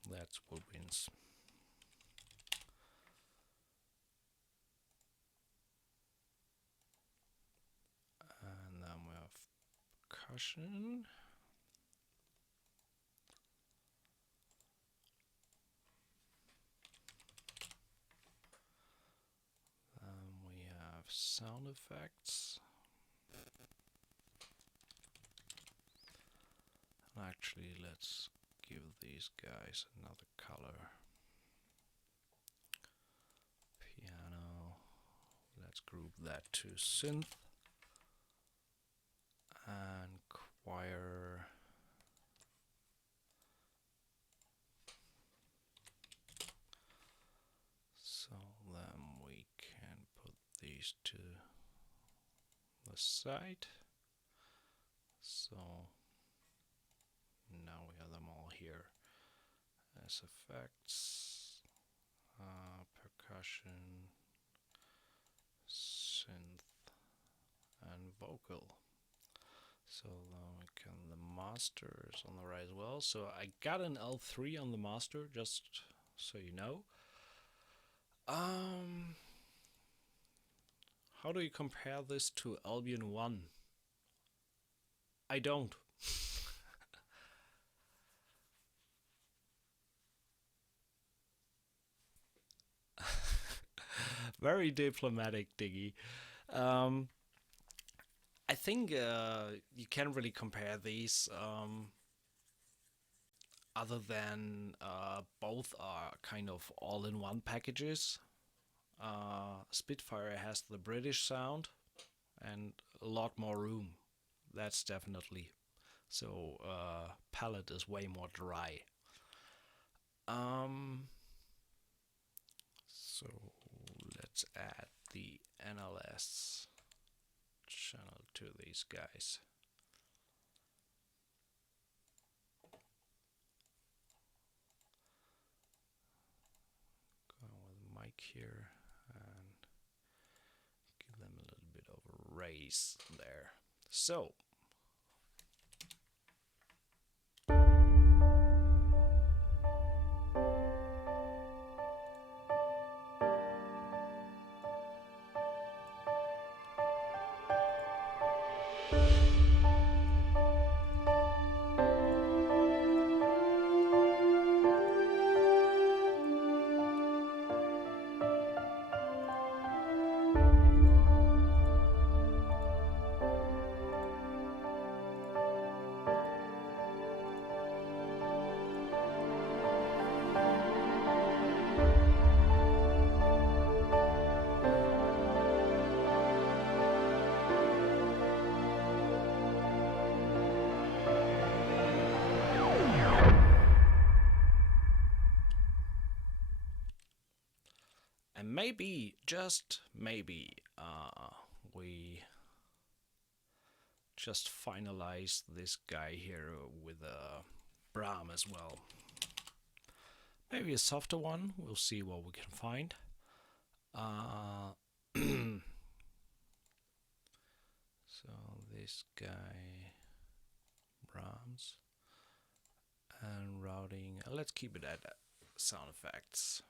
that's what wins. And then we have percussion. We have sound effects. Actually, let's give these guys another color. Piano. Let's group that to synth. And choir. So then we can put these to the side. So now we have them all here as effects, percussion, synth, and vocal. So then we can, the master is on the right as well. So I got an L3 on the master, just so you know. How do you compare this to Albion 1? I don't. Very diplomatic, Diggy. I think you can't really compare these, other than both are kind of all-in-one packages. Spitfire has the British sound and a lot more room. That's definitely. So palette is way more dry. So let's add the NLS channel to these guys. Going with mic here and give them a little bit of a raise there. So And maybe, just maybe, we just finalize this guy here with a Brahm as well. Maybe a softer one. We'll see what we can find. So this guy, Brahms, and routing. Let's keep it at sound effects.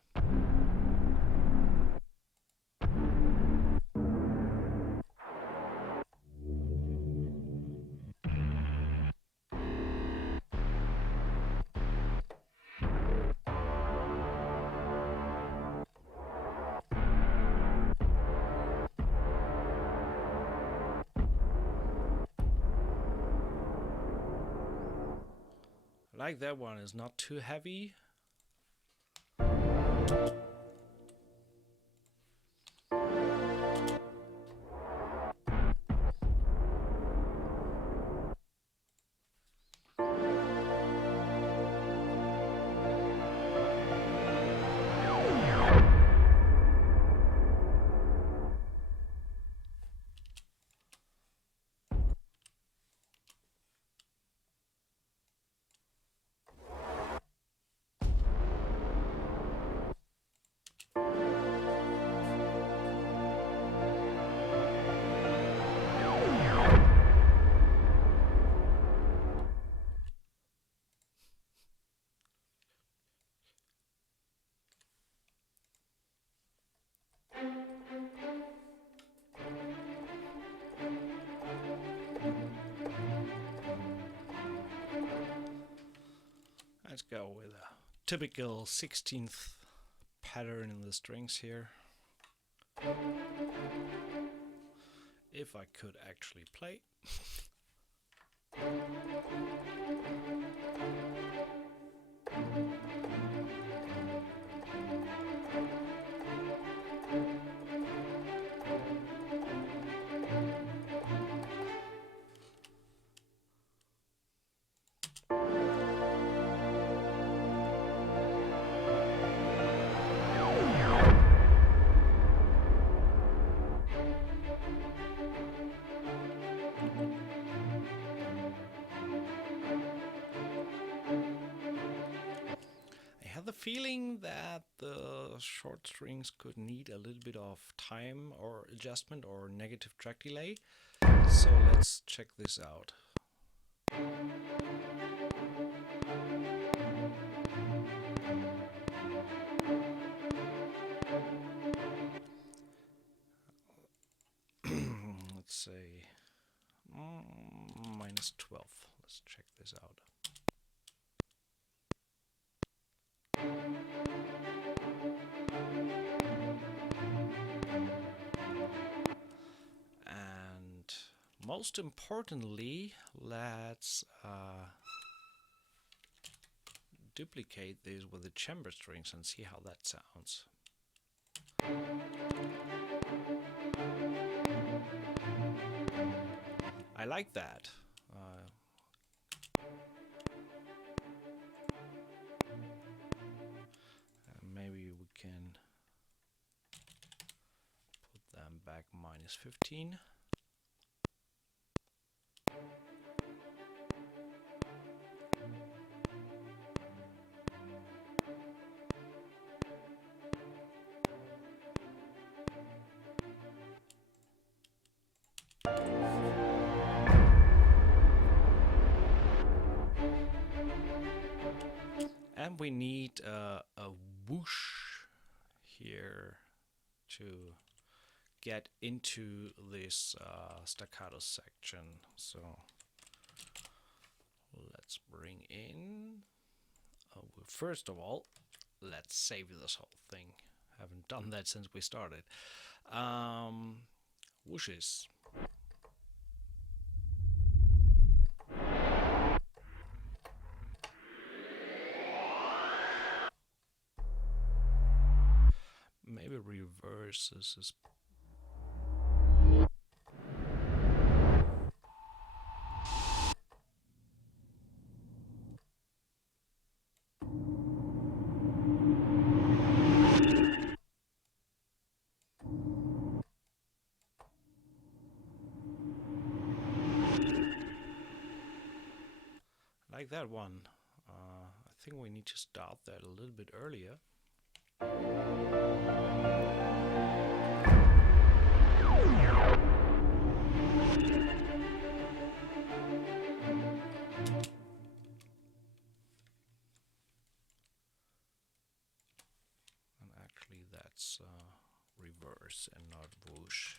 Like that one is not too heavy. Let's go with a typical 16th pattern in the strings here. If I could actually play. Feeling that the short strings could need a little bit of time or adjustment or negative track delay. So let's check this out. Let's say -12. Let's check this out. And most importantly, let's duplicate this with the chamber strings and see how that sounds. I like that. Maybe we can put them back -15. And we need a whoosh here to get into this staccato section. So let's bring in, first of all, let's save this whole thing. Haven't done that since we started. Whooshes. Maybe reverses is like that one. I think we need to start that a little bit earlier. And actually that's reverse and not whoosh.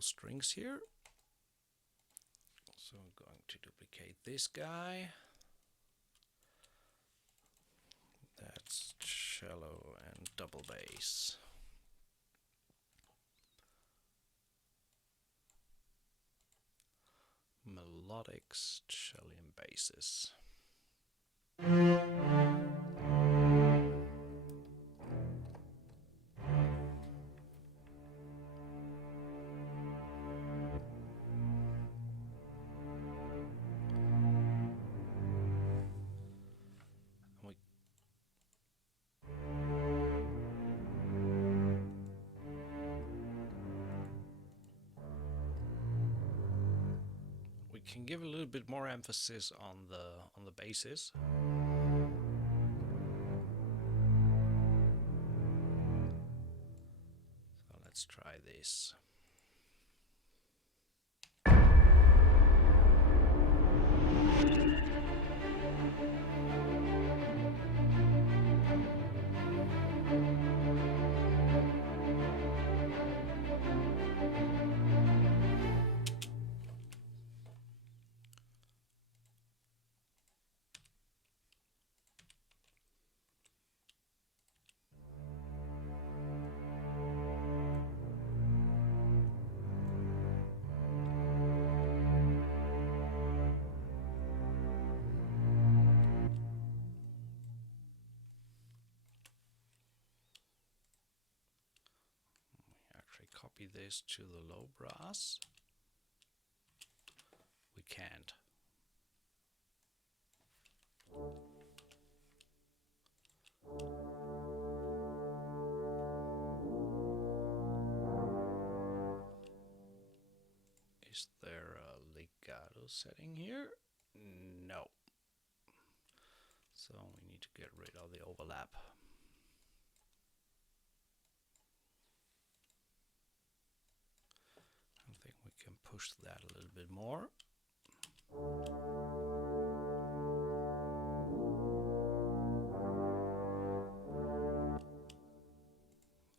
Strings here. So I'm going to duplicate this guy. That's cello and double bass. Melodics, cello and basses. Can give a little bit more emphasis on the basses. So let's try this. Copy this to the low brass. We can't. Is there a legato setting here? No. So we need to get rid of the overlap. I think we can push that a little bit more.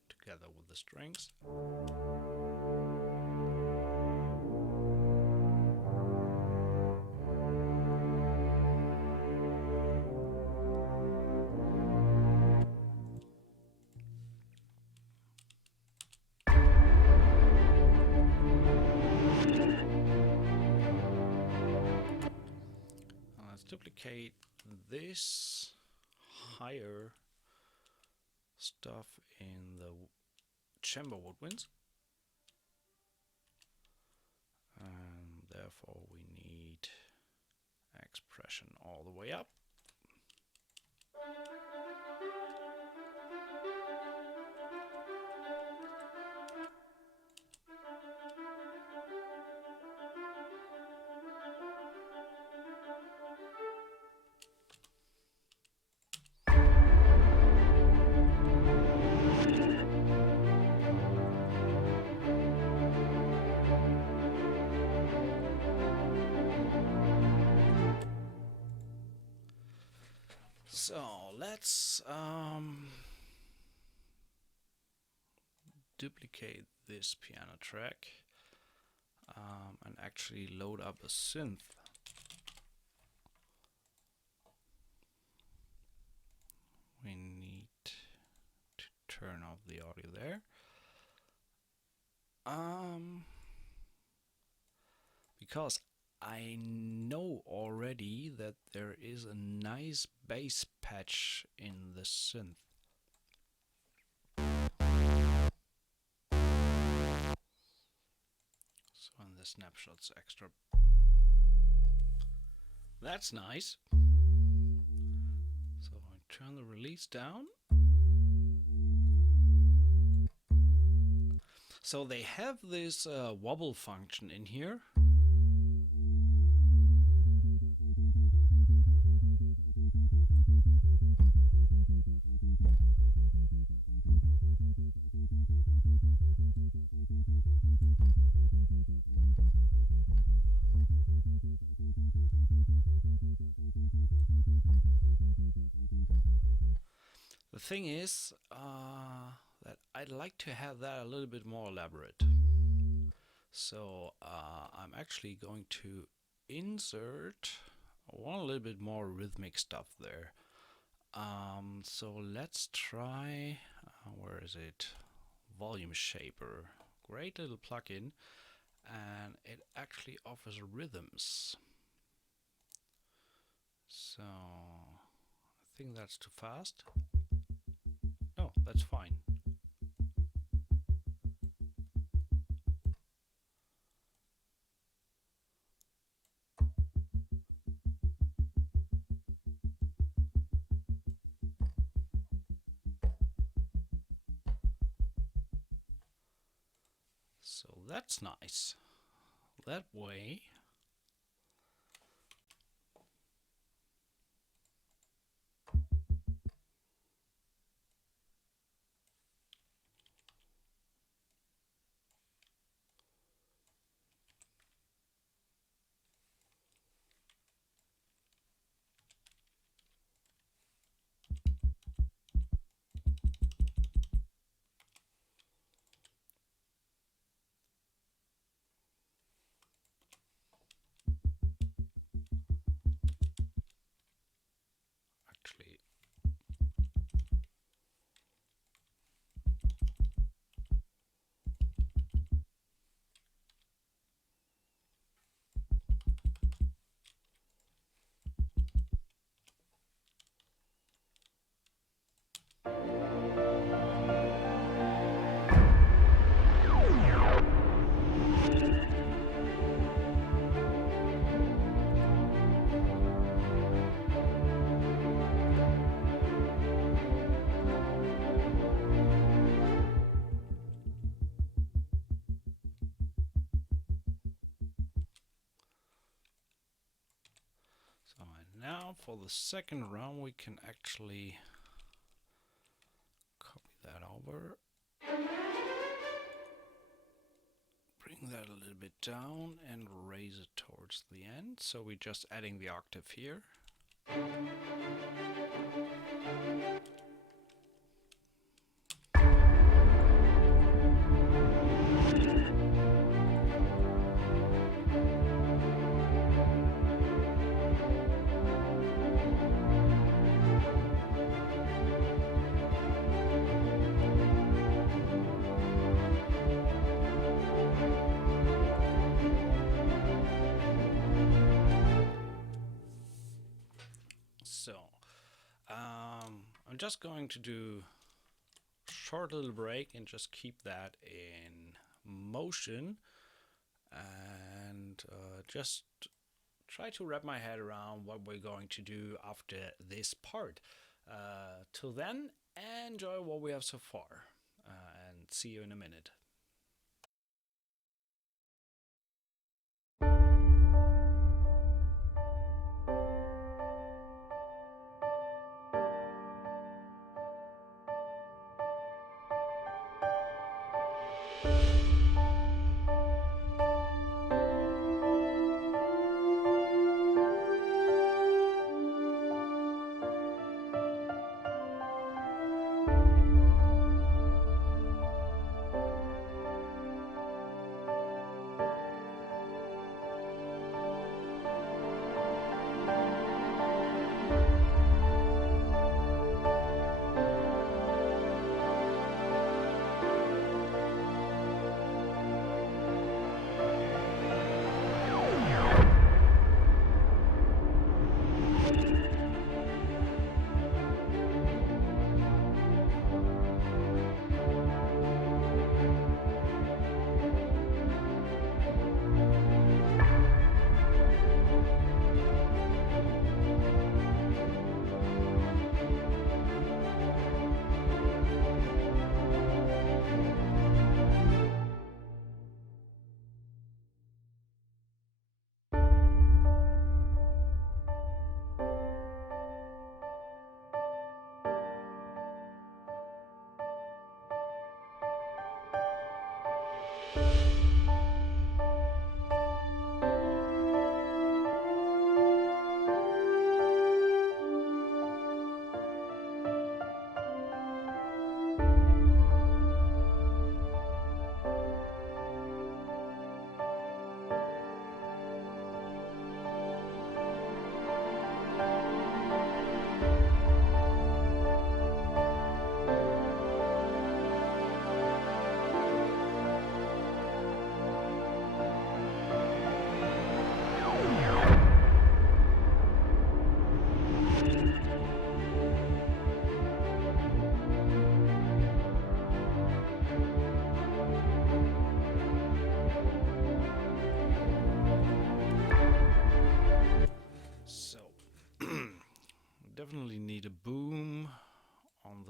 Together with the strings. Duplicate this higher stuff in the chamber woodwinds, and therefore we need expression all the way up. So let's duplicate this piano track and actually load up a synth. We need to turn off the audio there. Because I know already that there is a nice bass patch in the synth. So in the snapshots extra. That's nice. So I turn the release down. So they have this wobble function in here. The thing is that I'd like to have that a little bit more elaborate. So I'm actually going to insert, I want a little bit more rhythmic stuff there. So let's try, where is it? Volume Shaper. Great little plugin, and it actually offers rhythms. So I think that's too fast. No, that's fine. So that's nice. That way. Actually, so now for the second round we can actually copy that over, bring that a little bit down and raise it towards the end. So we're just adding the octave here. So I'm just going to do a short little break and just keep that in motion and just try to wrap my head around what we're going to do after this part. Till then, enjoy what we have so far and see you in a minute.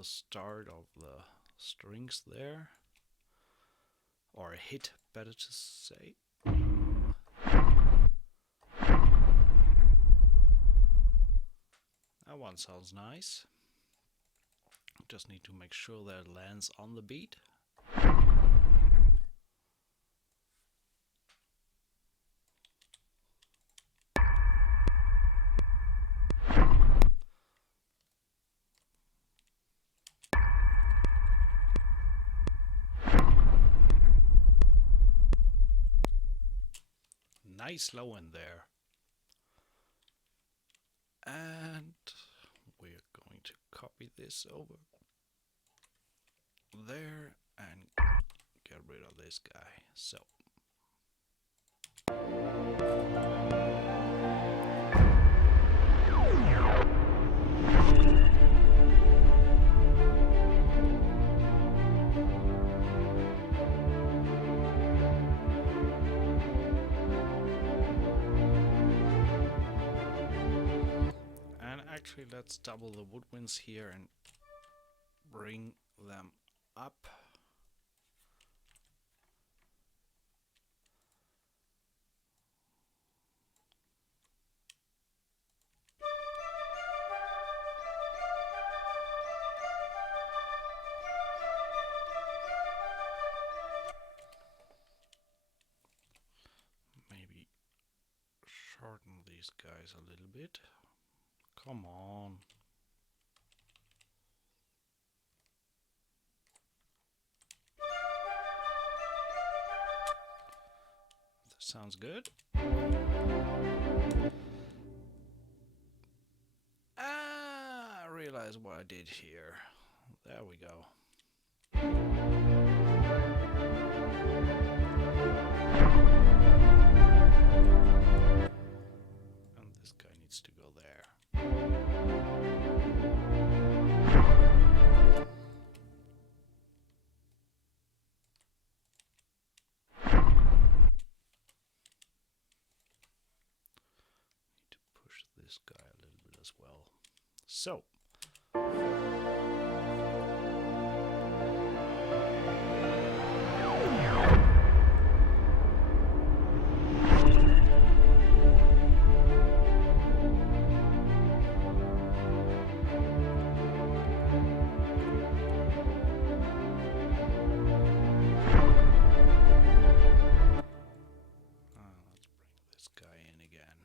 start of the strings there, or a hit, better to say. That one sounds nice. Just need to make sure that it lands on the beat. Nice low end there. And we're going to copy this over there and get rid of this guy. So actually, let's double the woodwinds here and bring them up. Maybe shorten these guys a little bit. Come on. That sounds good. I realize what I did here. There we go. And this guy needs to go there. This guy a little bit as well. So let's bring this guy in again.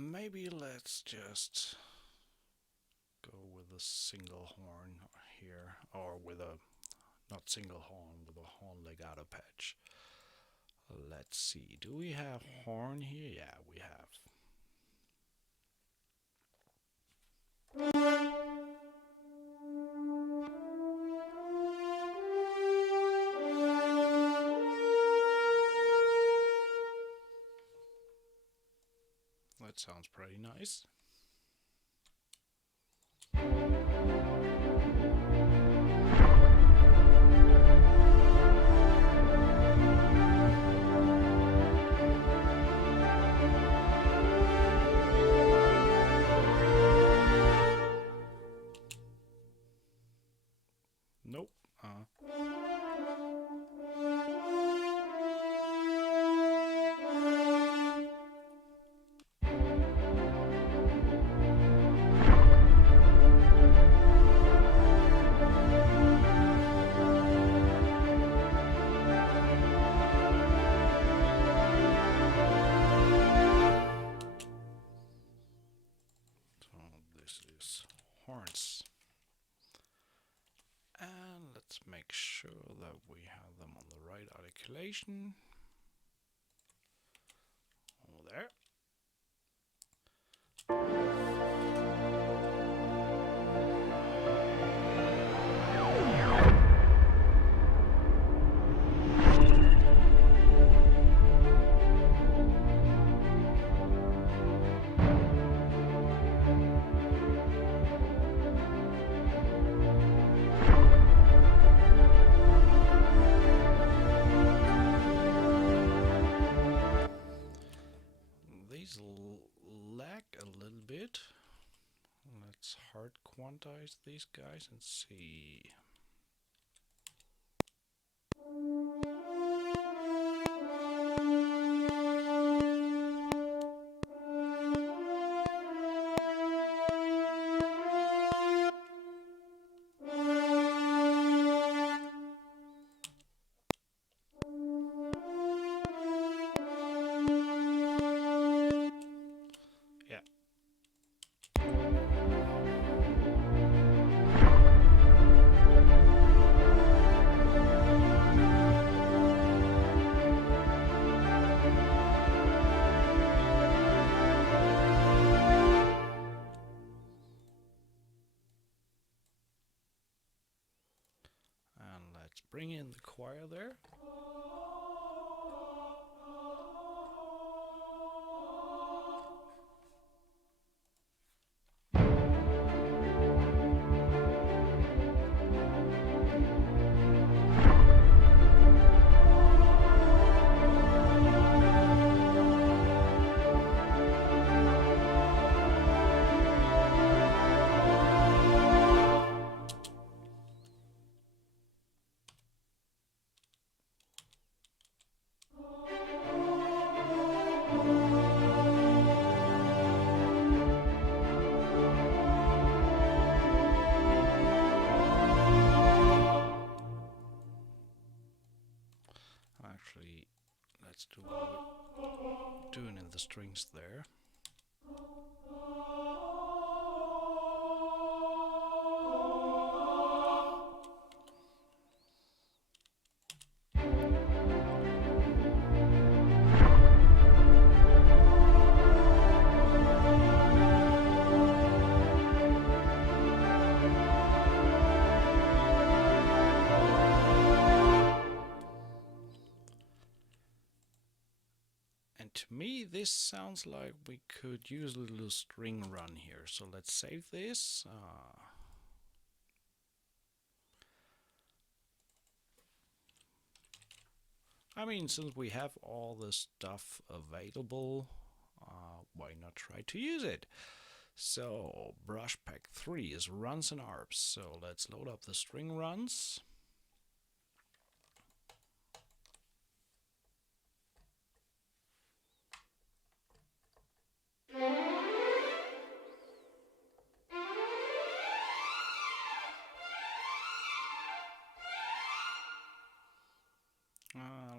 Maybe let's just go with a single horn here, or with a not single horn, with a horn legato patch. Let's see, do we have horn here? Yeah, we have. That sounds pretty nice. Nope. So this is horns. And let's make sure that we have them on the right articulation. Over there. These lag a little bit. Let's hard quantize these guys and see. Bring in the choir there. Actually, let's do what we're doing in the strings there. To me, this sounds like we could use a little string run here. So let's save this. I mean, since we have all the stuff available, why not try to use it? So brush pack 3 is runs and arps. So let's load up the string runs.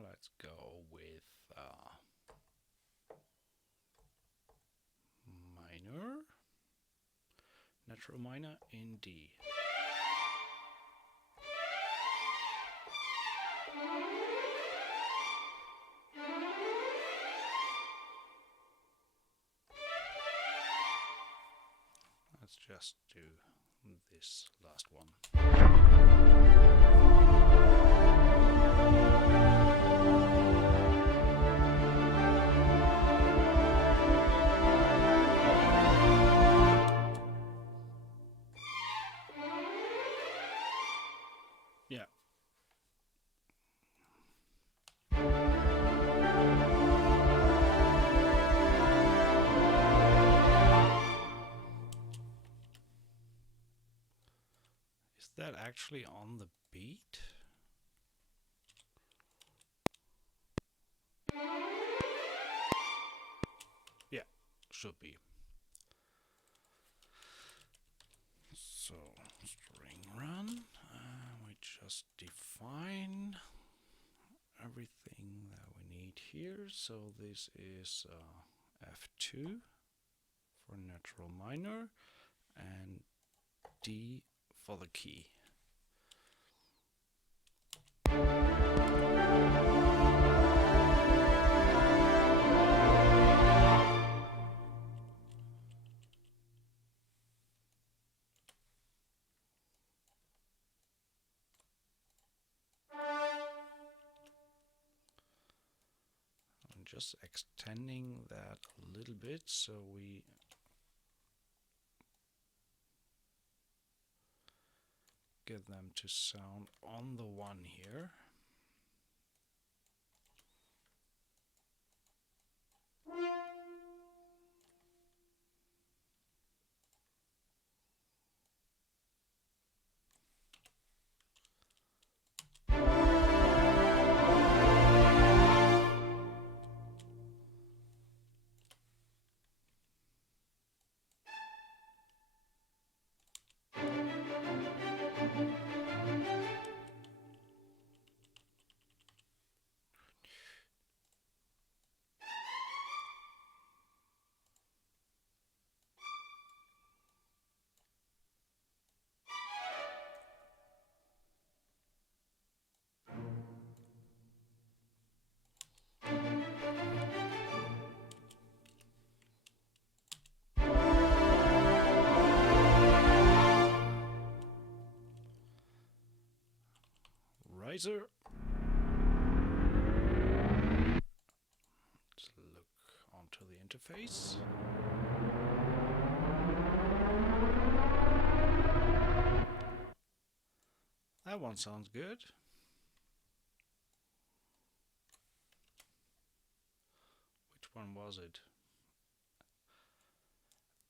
Let's go with natural minor in D. Let's just do this last one. Yeah. Is that actually on the beat? Yeah, should be. So, string run, we just define everything that we need here. So this is F2 for natural minor and D for the key. I'm just extending that a little bit so we get them to sound on the one here. Riser. Let's look onto the interface. That one sounds good. Which one was it?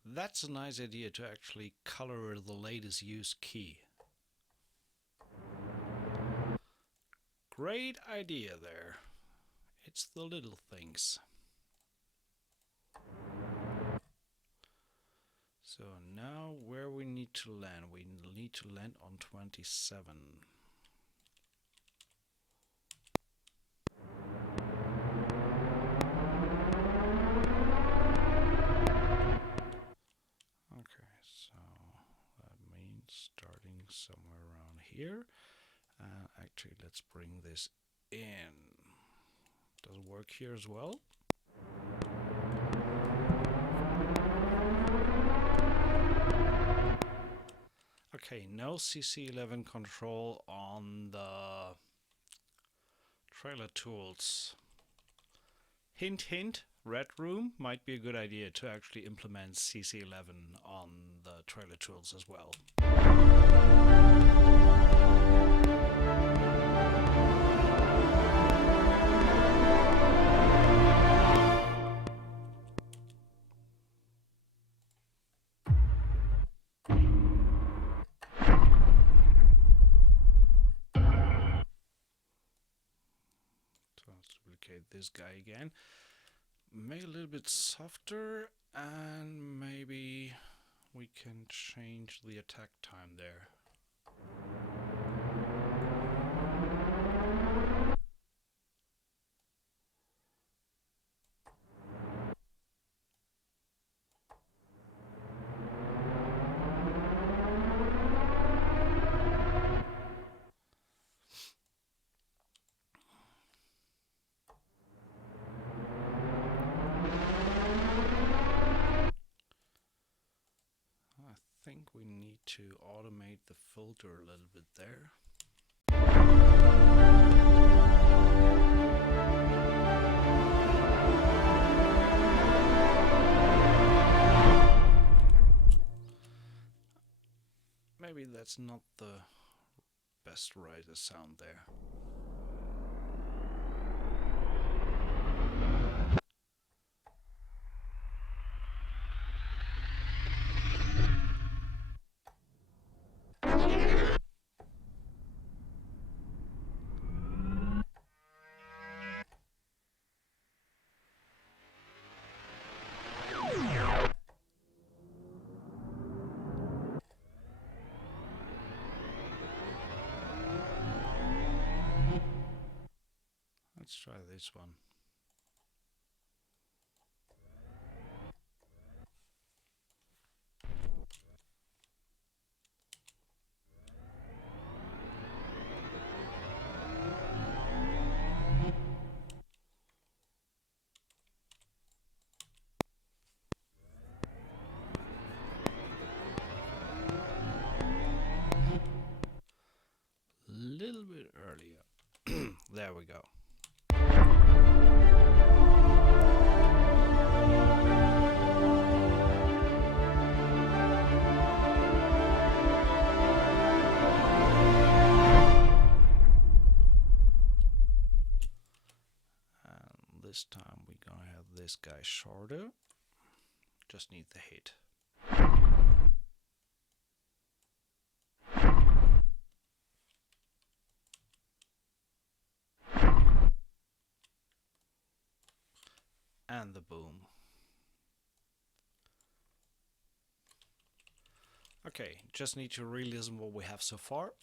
That's a nice idea to actually color the latest used key. Great idea there. It's the little things. So now where we need to land? We need to land on 27. Okay, so that means starting somewhere around here. Actually, let's bring this in. Does it work here as well? Okay, no CC11 control on the trailer tools. Hint, hint, Red Room might be a good idea to actually implement CC11 on the trailer tools as well. This guy again, make a little bit softer, and maybe we can change the attack time there. I think we need to automate the filter a little bit there. Maybe that's not the best riser sound there. Let's try this one. Little bit earlier. There we go. And this time we're gonna have this guy shorter. Just need the hit. And the boom. Okay, just need to re-listen what we have so far.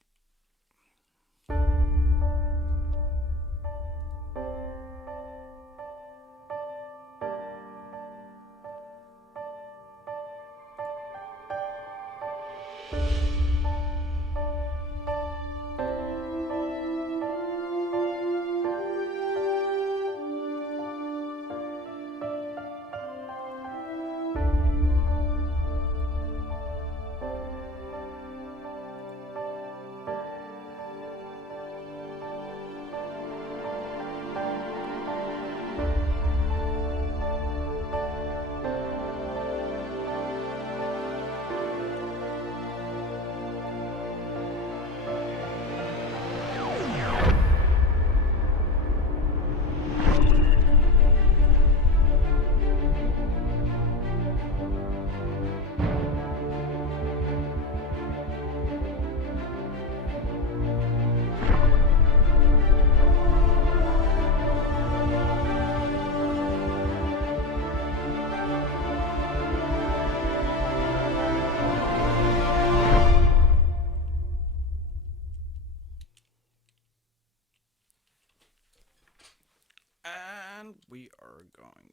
We are going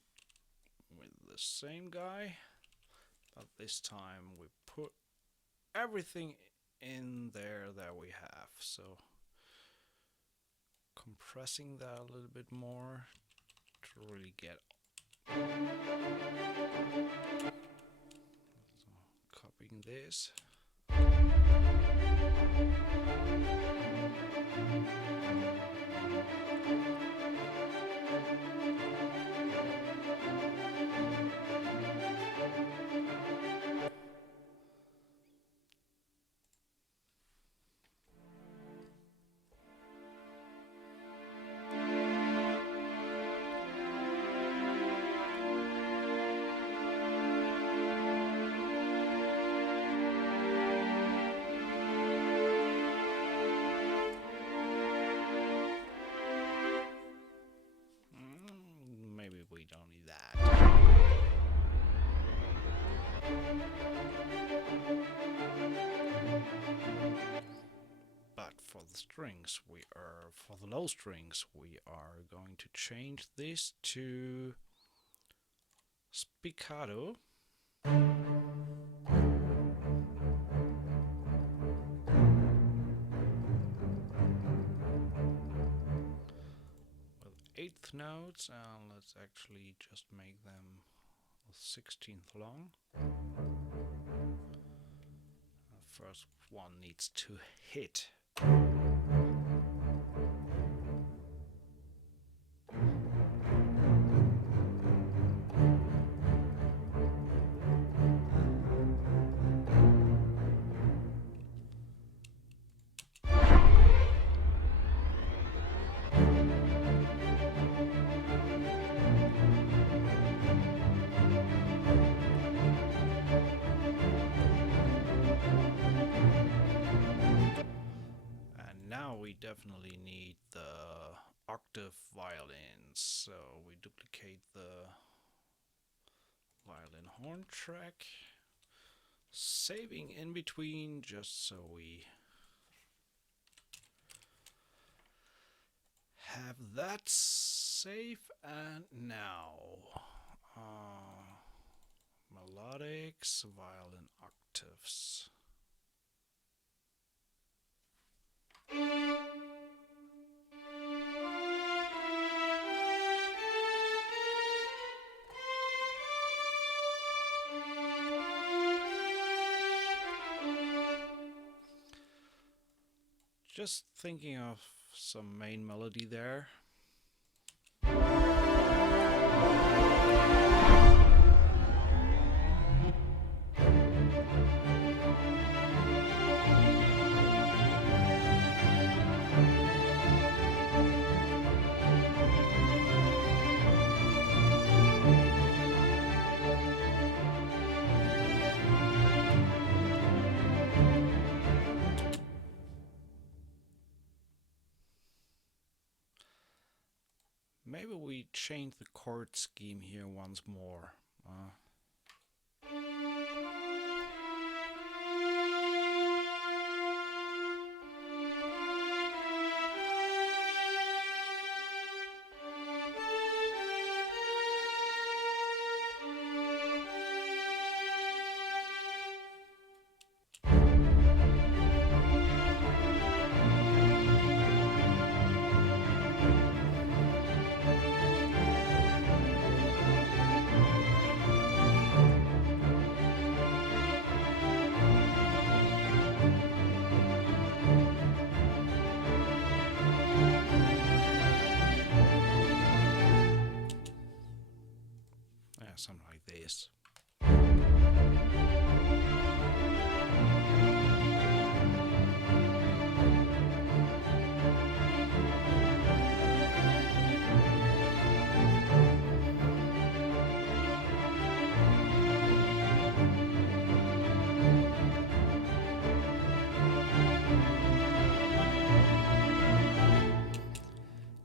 with the same guy, but this time we put everything in there that we have. So compressing that a little bit more to really get. So copying this. Strings, for the low strings, we are going to change this to spiccato. With eighth notes, and let's actually just make them 16th long. first one needs to hit. We definitely need the octave violins, so we duplicate the violin horn track, saving in between just so we have that safe. And now melodics, violin octaves. Just thinking of some main melody there. Maybe we change the chord scheme here once more. Something like this.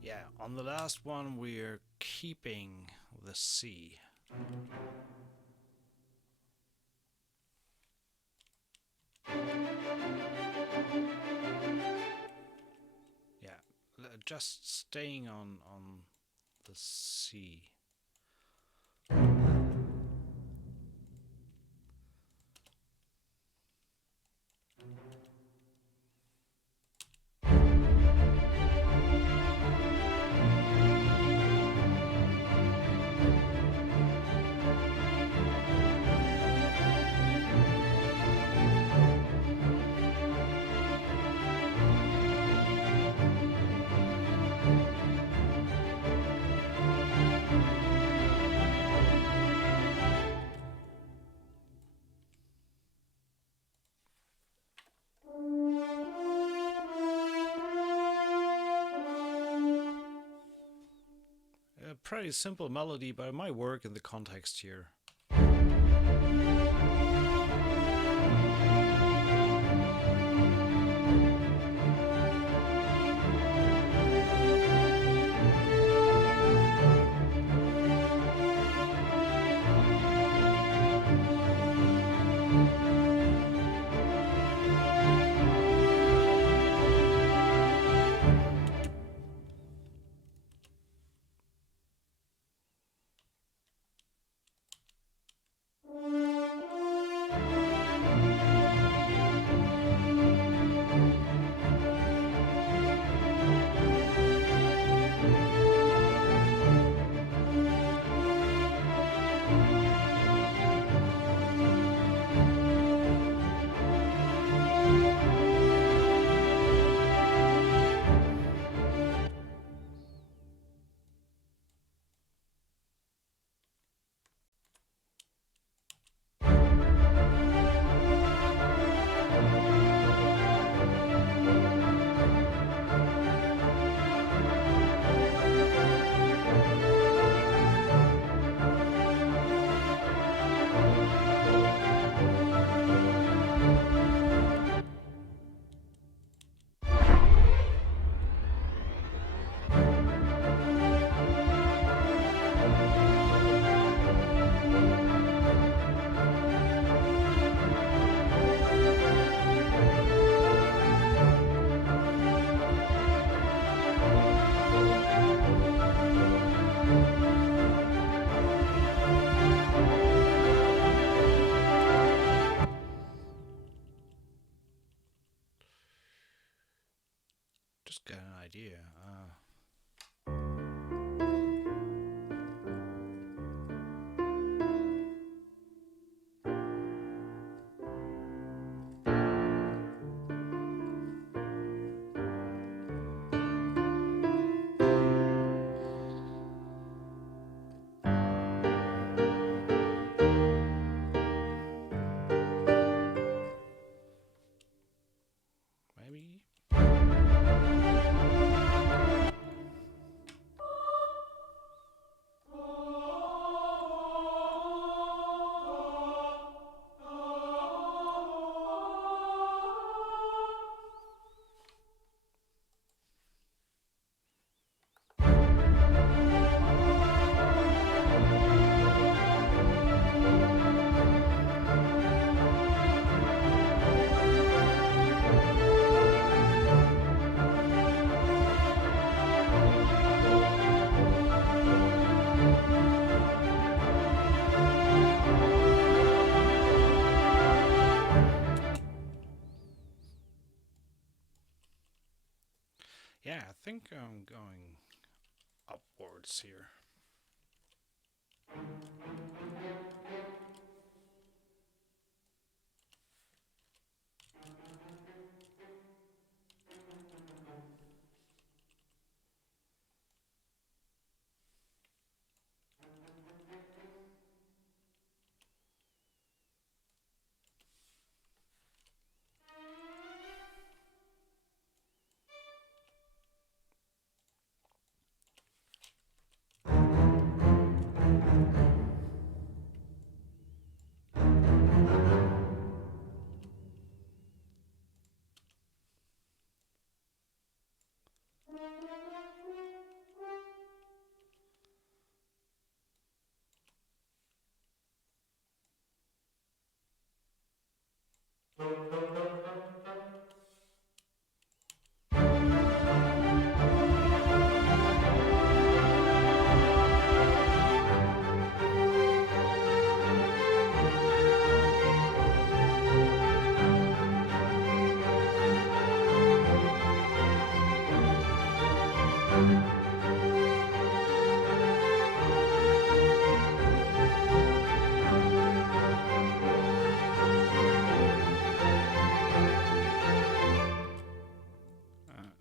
Yeah, on the last one we're keeping the C. Yeah, just staying on the C. A pretty simple melody, but it might work in the context here. Just get an idea. Maybe. Yeah, I think I'm going upwards here.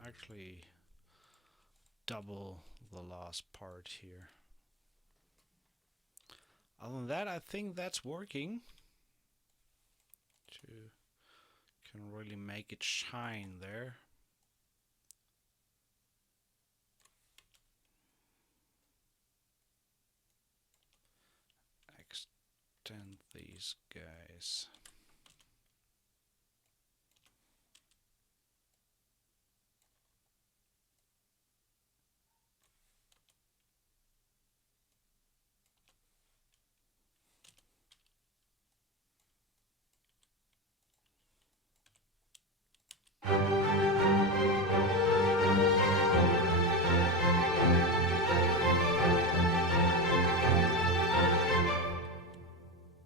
Actually, double the last part here. Other than that, I think that's working. Can really make it shine there. Extend these guys.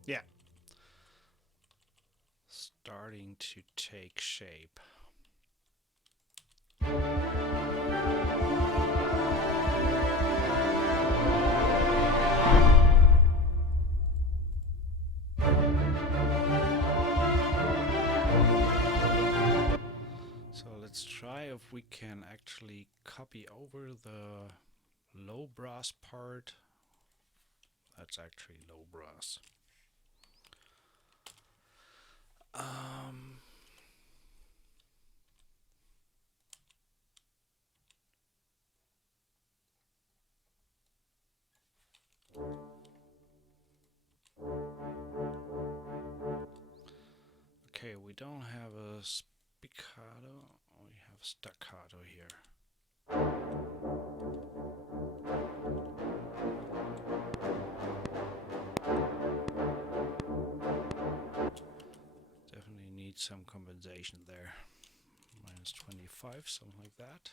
Yeah. Starting to take shape. So let's try if we can actually copy over the low brass part. That's actually low brass. Okay, we don't have a spiccato, we have staccato here. Definitely need some compensation there. Minus 25, something like that.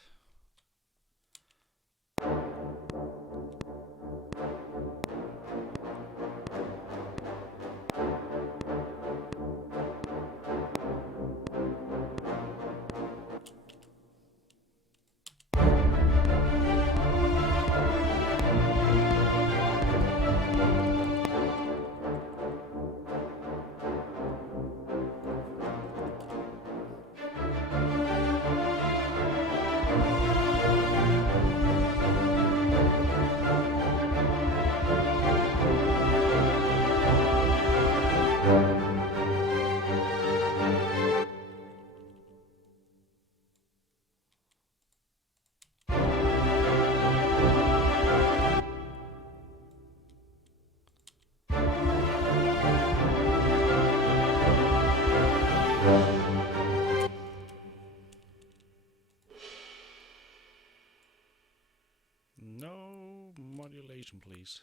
No modulation, please.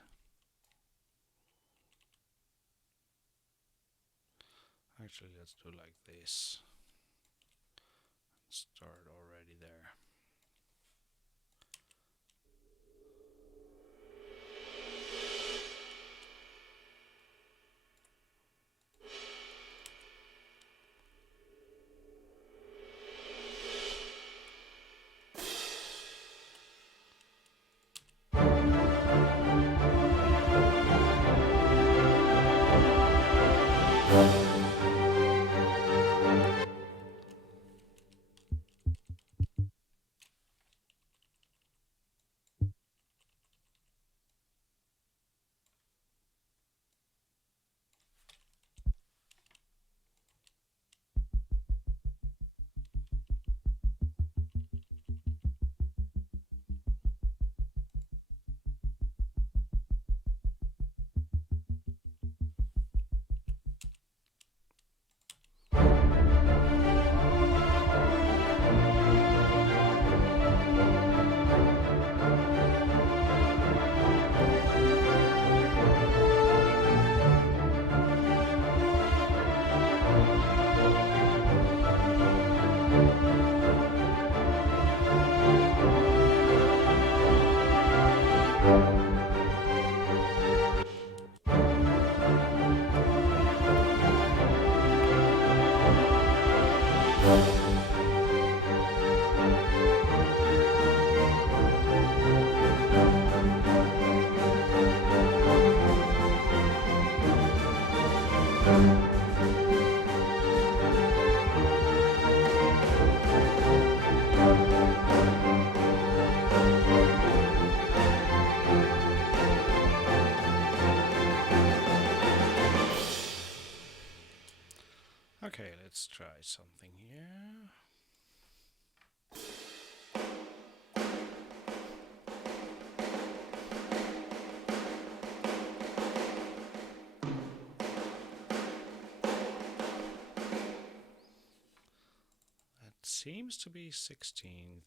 Actually, let's do like this. Start already there. Okay, let's try something here. That seems to be 16th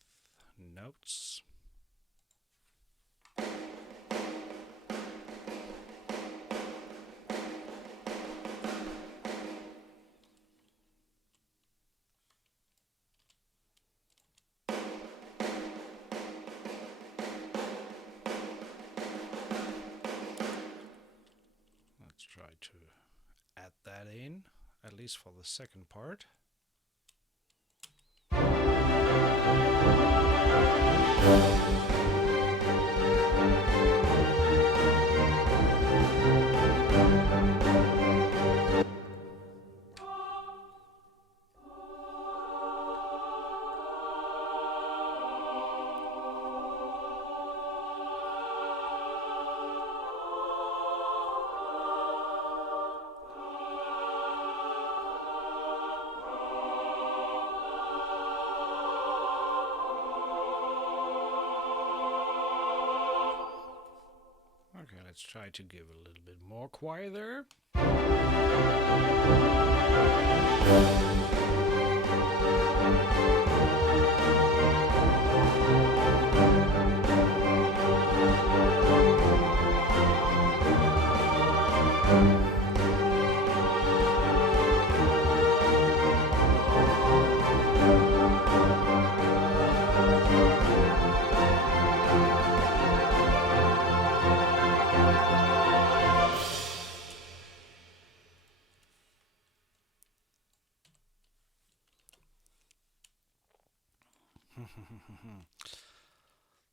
notes. Try to add that in, at least for the second part. Let's try to give a little bit more choir there.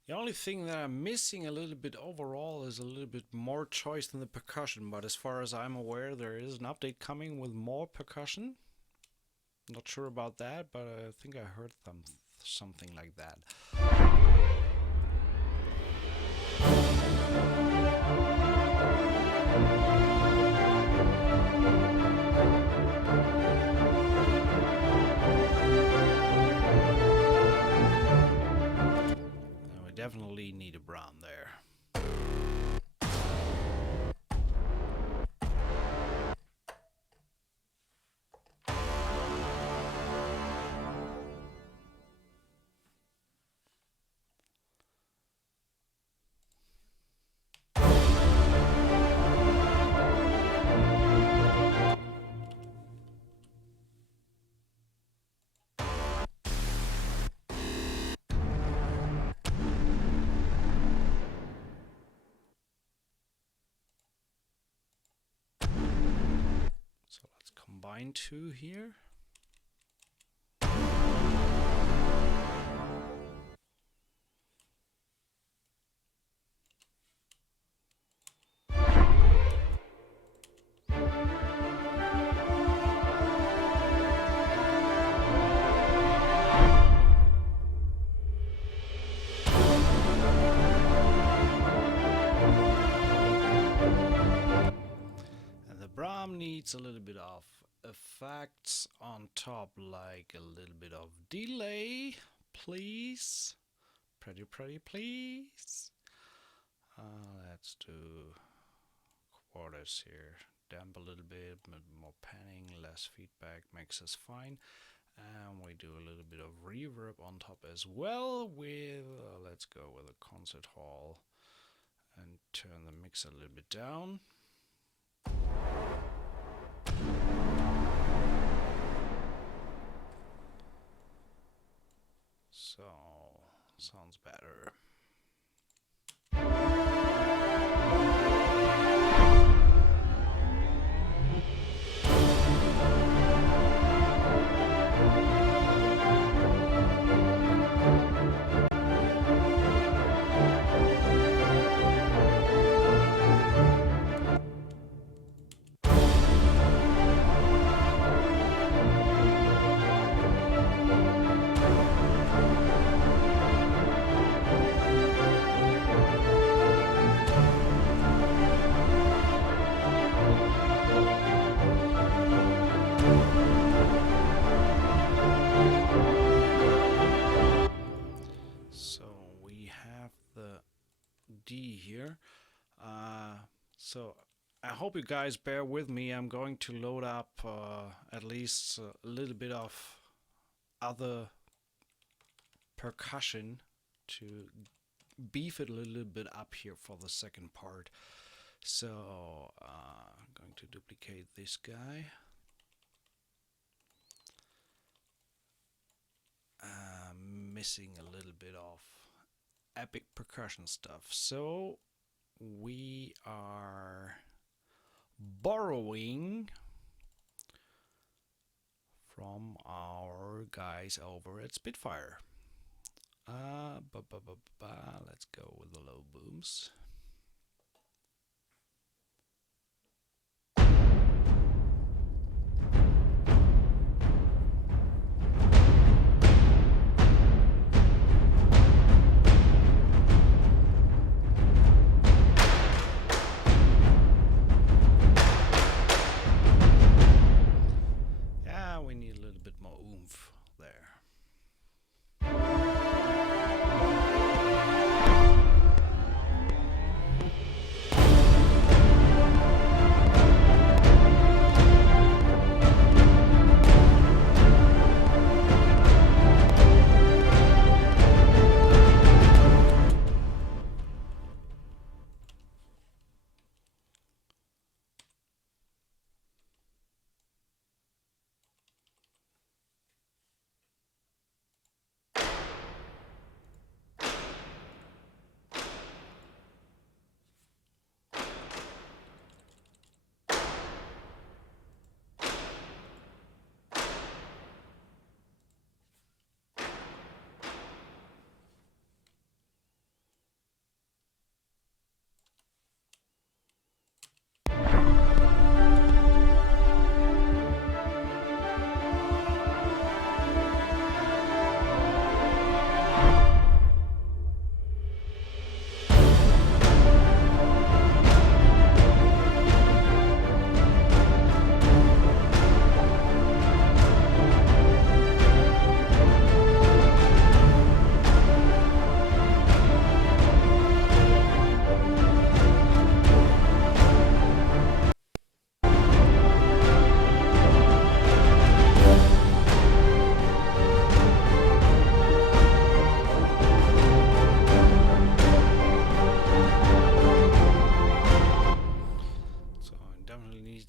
The only thing that I'm missing a little bit overall is a little bit more choice in the percussion, but as far as I'm aware, there is an update coming with more percussion. Not sure about that, but I think I heard something like that. Definitely need a brown there. combine two here. Needs a little bit of effects on top, like a little bit of delay, please. Pretty please. Let's do quarters here. Damp a little bit, more panning, less feedback makes us fine. And we do a little bit of reverb on top as well with, let's go with a concert hall and turn the mix a little bit down. So, sounds better. D here. So I hope you guys bear with me. I'm going to load up at least a little bit of other percussion to beef it a little bit up here for the second part. So I'm going to duplicate this guy. Missing a little bit of epic percussion stuff, so we are borrowing from our guys over at Spitfire. Let's go with the low booms.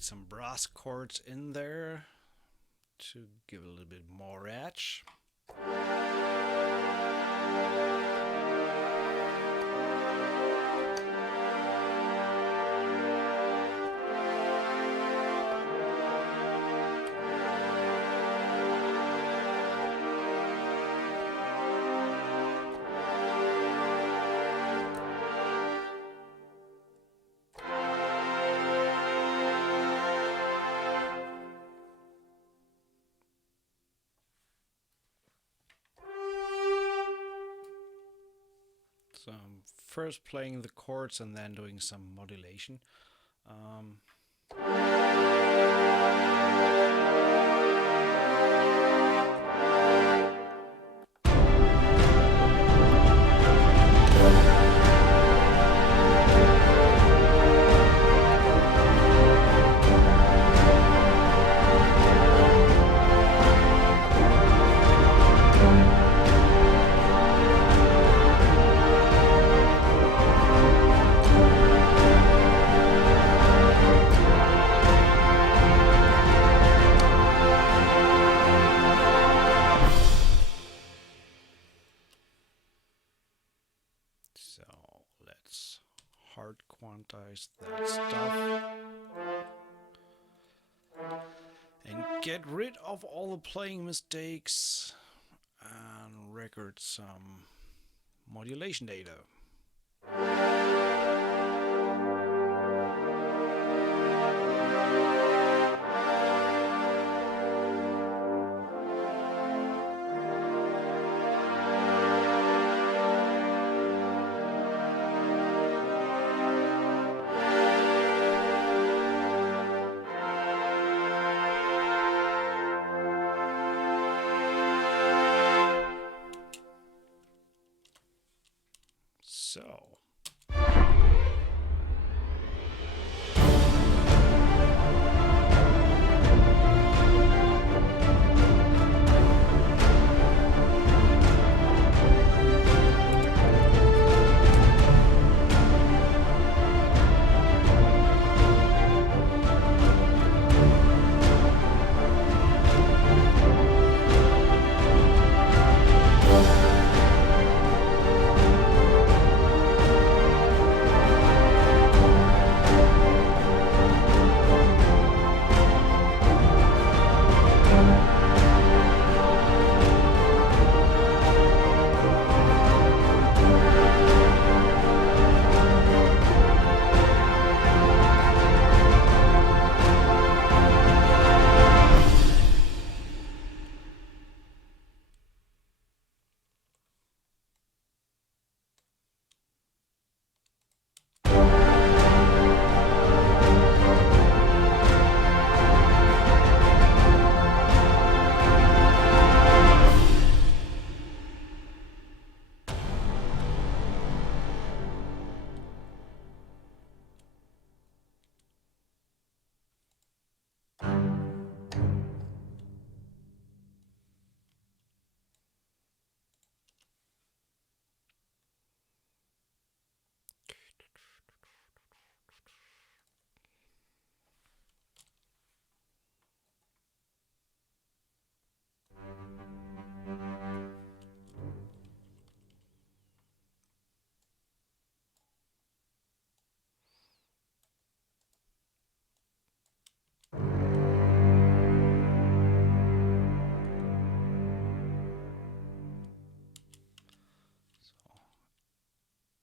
Some brass chords in there to give a little bit more edge. first playing the chords and then doing some modulation. Um, So let's hard quantize that stuff and get rid of all the playing mistakes and record some modulation data. So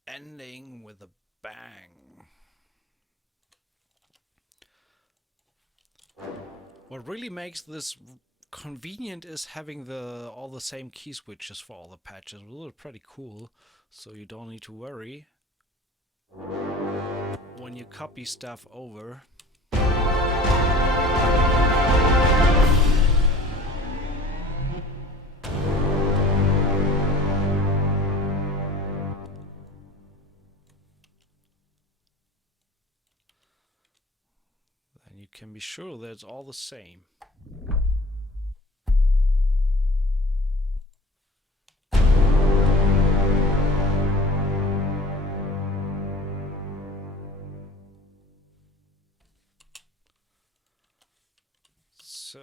ending with a bang. What really makes this convenient is having all the same key switches for all the patches. Those are pretty cool, so you don't need to worry when you copy stuff over. Then you can be sure that it's all the same. So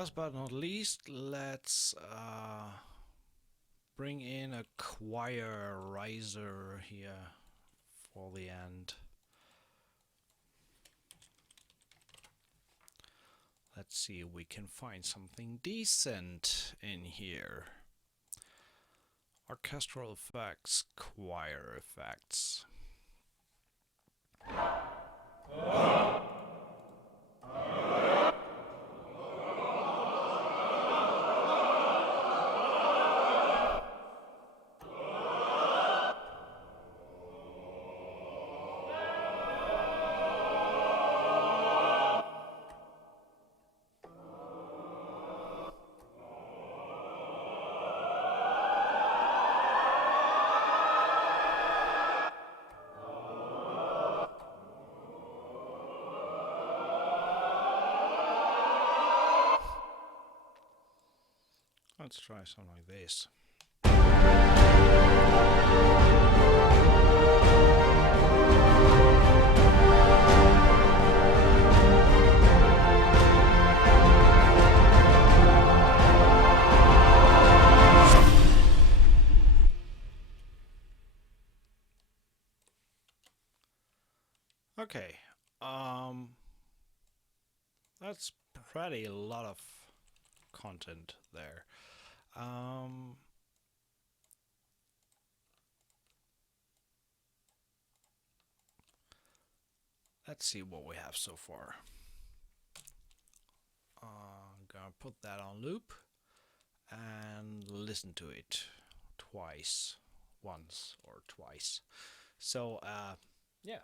last but not least, let's bring in a choir riser here for the end. Let's see if we can find something decent in here. Orchestral effects, choir effects. Let's try something like this. Okay, that's pretty a lot of content there. Let's see what we have so far. I'm gonna put that on loop and listen to it twice, once or twice. So, yeah.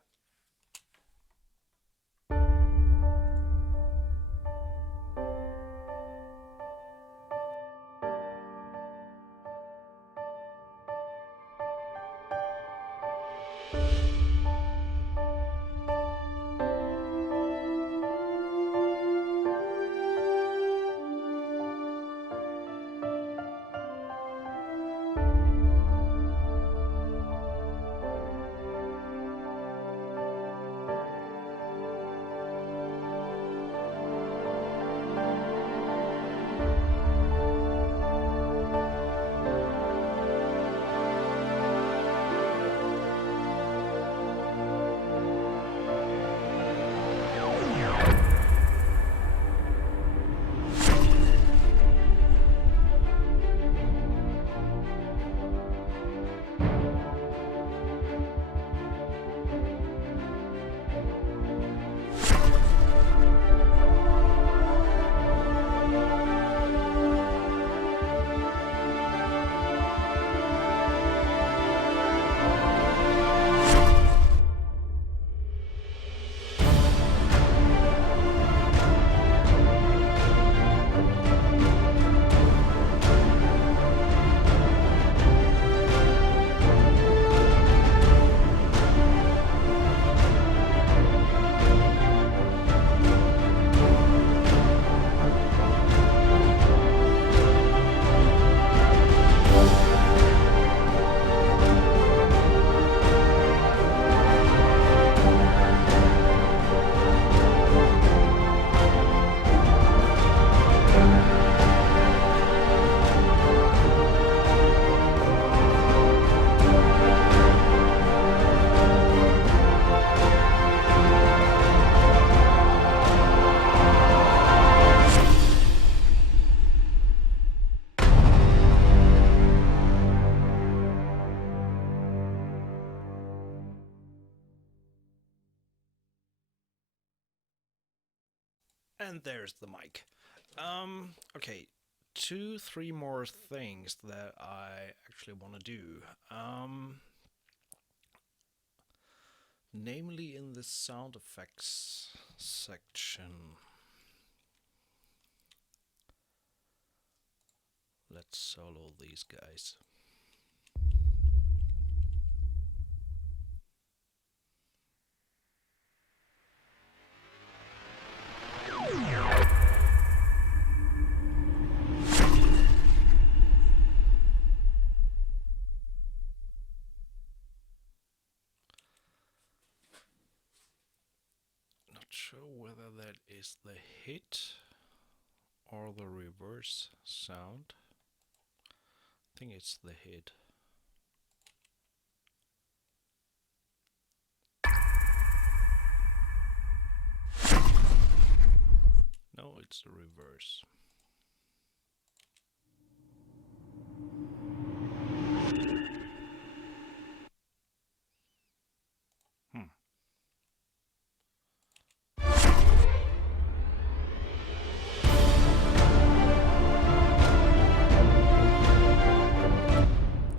And there's the mic. Okay, 2-3 more things that I actually want to do. Namely in the sound effects section. Let's solo these guys. Not sure whether that is the hit or the reverse sound. I think it's the hit. No, it's the reverse. Hmm.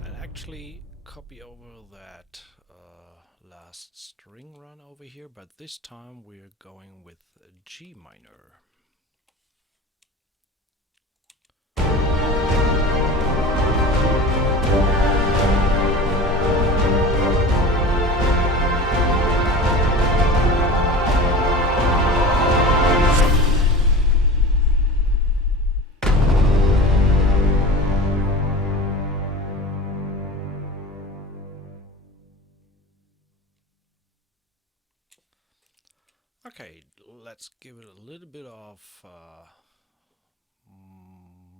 I'll actually copy over that last string run over here, but this time we're going with G minor. Okay, let's give it a little bit of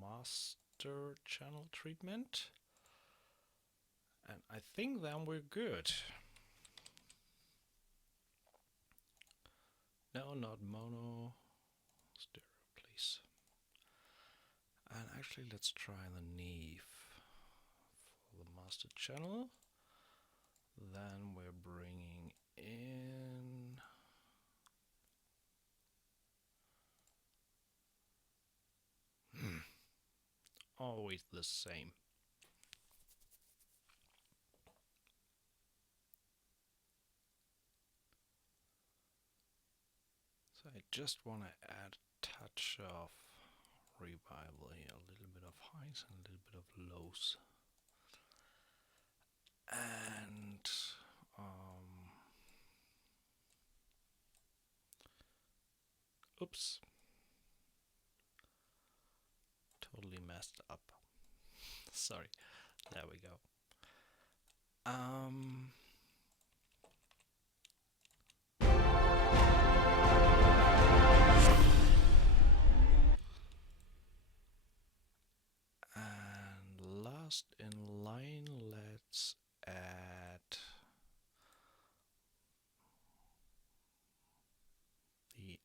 master channel treatment. And I think then we're good. No, not mono. Stereo, please. And actually, let's try the Neve for the master channel. Then we're bringing in always the same. So I just want to add a touch of revival here, a little bit of highs and a little bit of lows. And oops, totally messed up. Sorry, there we go. And last in line, let's add the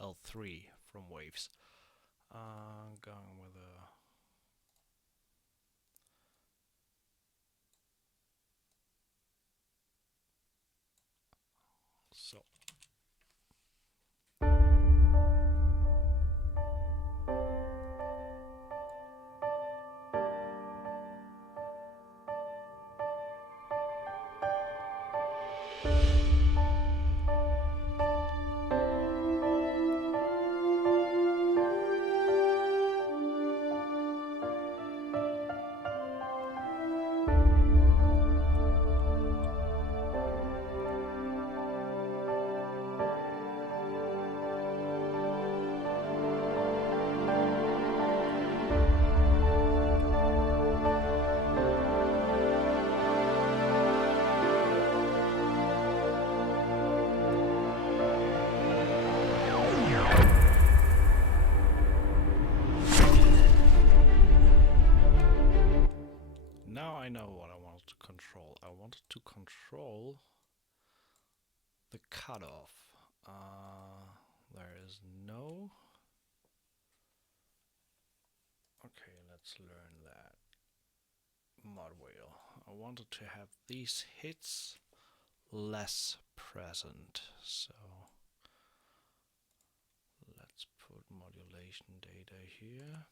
L3 from Waves. Going with a so. Now I know what I wanted to control. I wanted to control the cutoff. There is no. Okay, let's learn that. Mod wheel. I wanted to have these hits less present, so let's put modulation data here.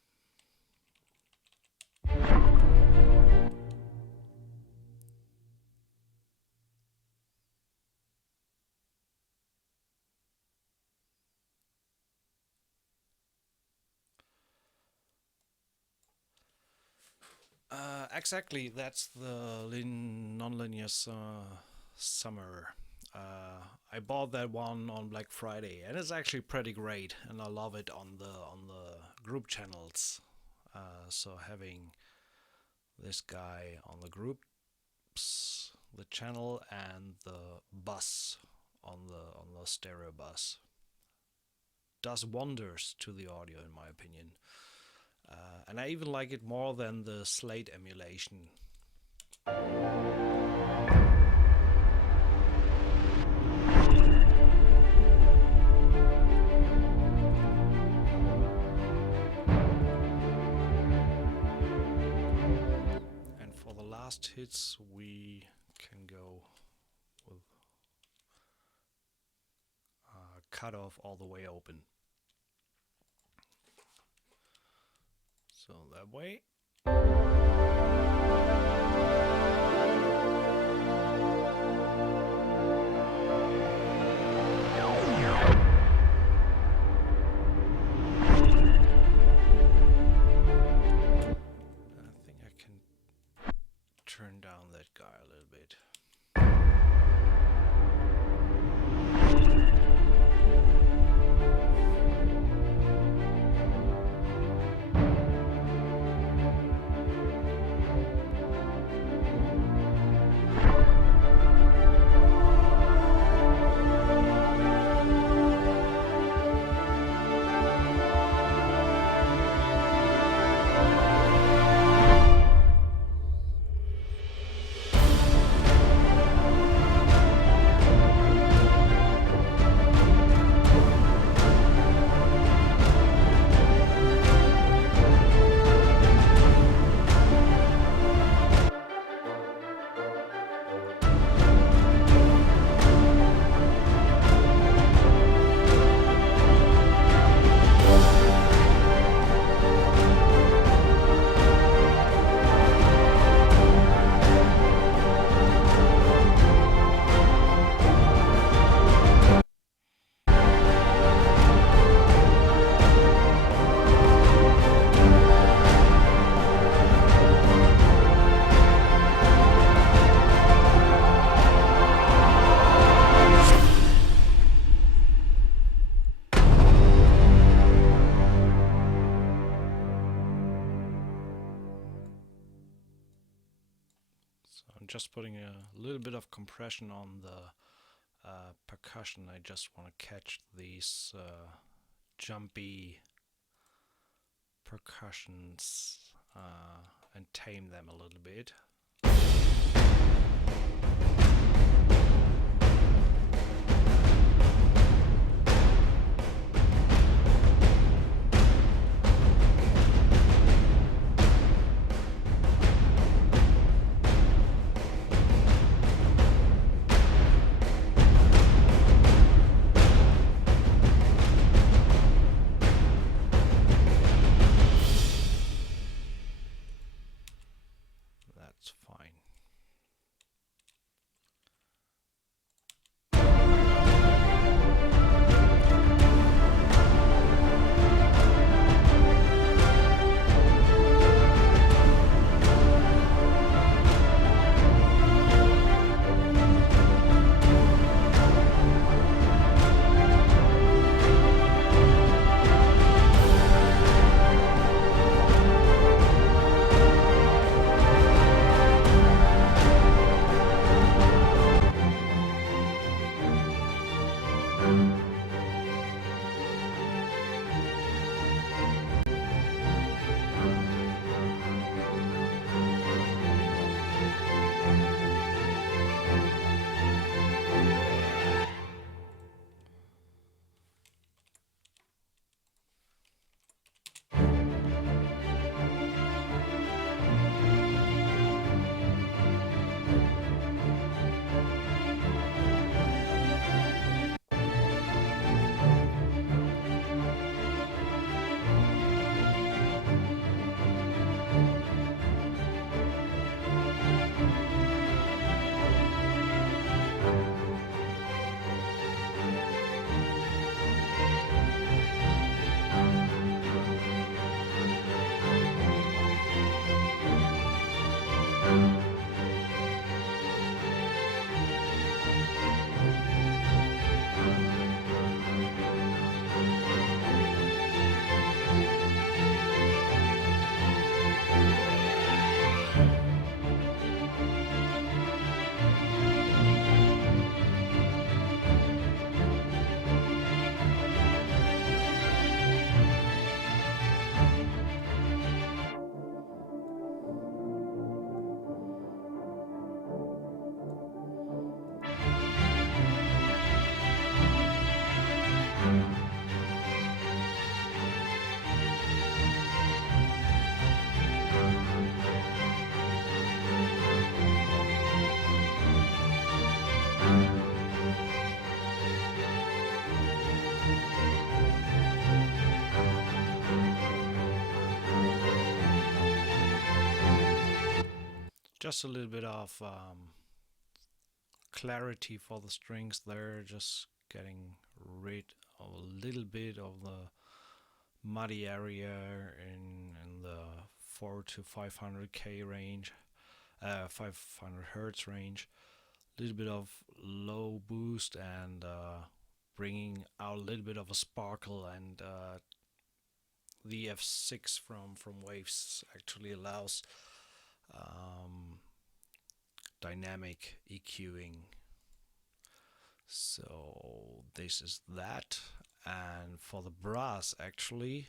Exactly, that's the non-linear summer. I bought that one on Black Friday, and it's actually pretty great, and I love it on the group channels. So having this guy on the groups, the channel, and the bus on the stereo bus. does wonders to the audio, in my opinion. And I even like it more than the Slate emulation. And for the last hits, we can go with cut off all the way open. So that way. I think I can turn down that guy a little bit. I'm just putting a little bit of compression on the percussion. I just want to catch these jumpy percussions and tame them a little bit. just a little bit of clarity for the strings there, just getting rid of a little bit of the muddy area in the 4 to 500k range, 500 hertz range. A little bit of low boost and bringing out a little bit of a sparkle, and the F6 from Waves actually allows dynamic EQing. So this is that, and for the brass actually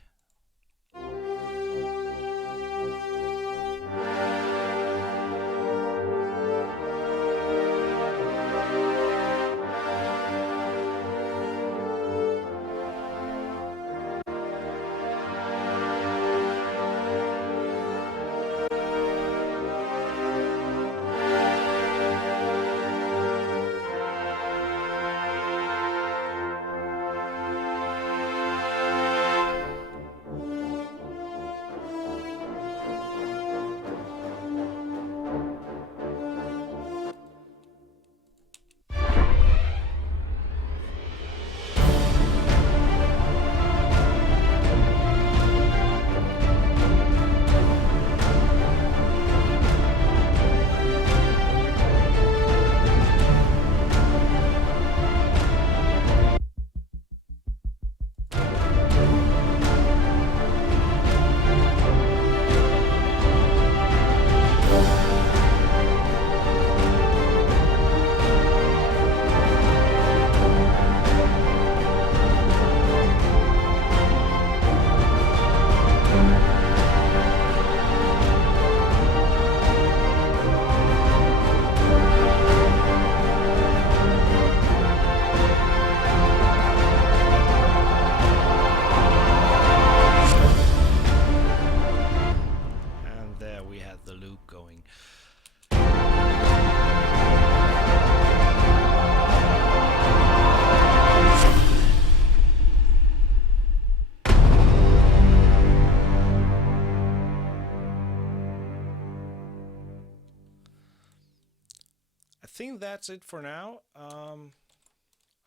I think that's it for now.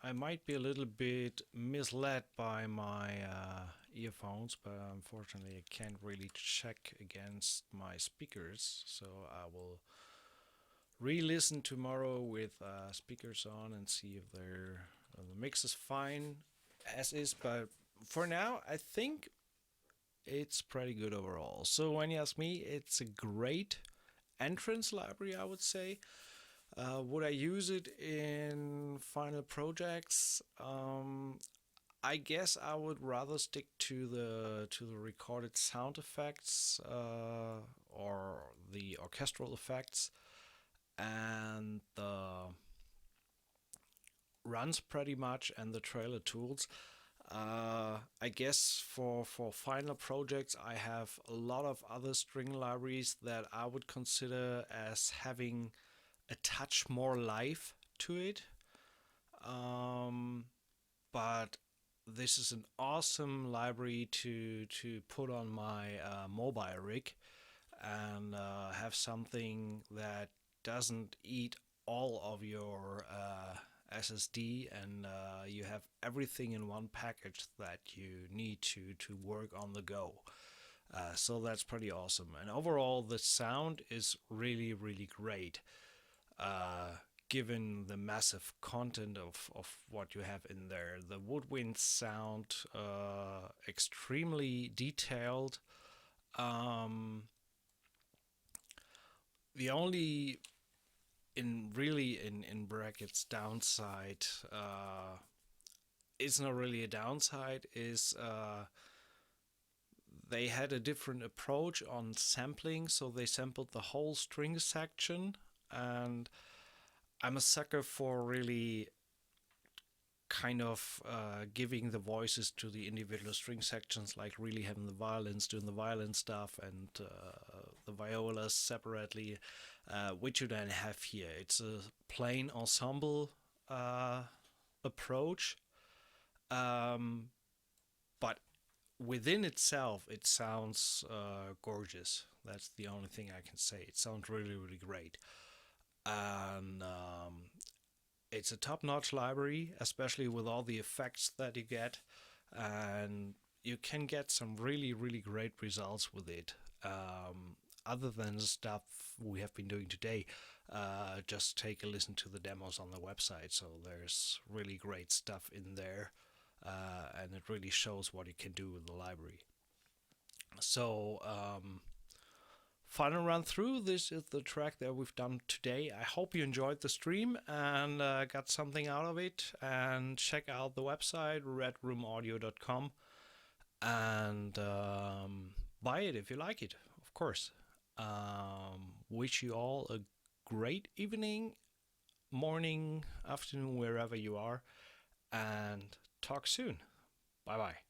I might be a little bit misled by my earphones, but unfortunately I can't really check against my speakers, so I will re-listen tomorrow with speakers on and see if the mix is fine as is. But for now, I think it's pretty good overall. So when you ask me, it's a great entrance library, I would say. Would I use it in final projects? I guess I would rather stick to the recorded sound effects or the orchestral effects, and the runs pretty much, and the trailer tools. I guess for final projects, I have a lot of other string libraries that I would consider as having a touch more life to it. But this is an awesome library to put on my mobile rig and have something that doesn't eat all of your SSD, and you have everything in one package that you need to work on the go. So that's pretty awesome. And overall, the sound is really, really great. Given the massive content of what you have in there. The woodwinds sound extremely detailed. The only in brackets downside is not really a downside, is they had a different approach on sampling, so they sampled the whole string section, and I'm a sucker for really kind of giving the voices to the individual string sections, like really having the violins doing the violin stuff and the violas separately, which you don't have here. It's a plain ensemble approach, but within itself it sounds gorgeous. That's the only thing I can say. It sounds really, really great. And it's a top-notch library, especially with all the effects that you get, and you can get some really, really great results with it. Other than the stuff we have been doing today, just take a listen to the demos on the website. So there's really great stuff in there, and it really shows what you can do with the library. So final run through. This is the track that we've done today. I hope you enjoyed the stream and got something out of it. And check out the website redroomaudio.com and buy it if you like it, of course. Wish you all a great evening, morning, afternoon, wherever you are, and talk soon. Bye bye.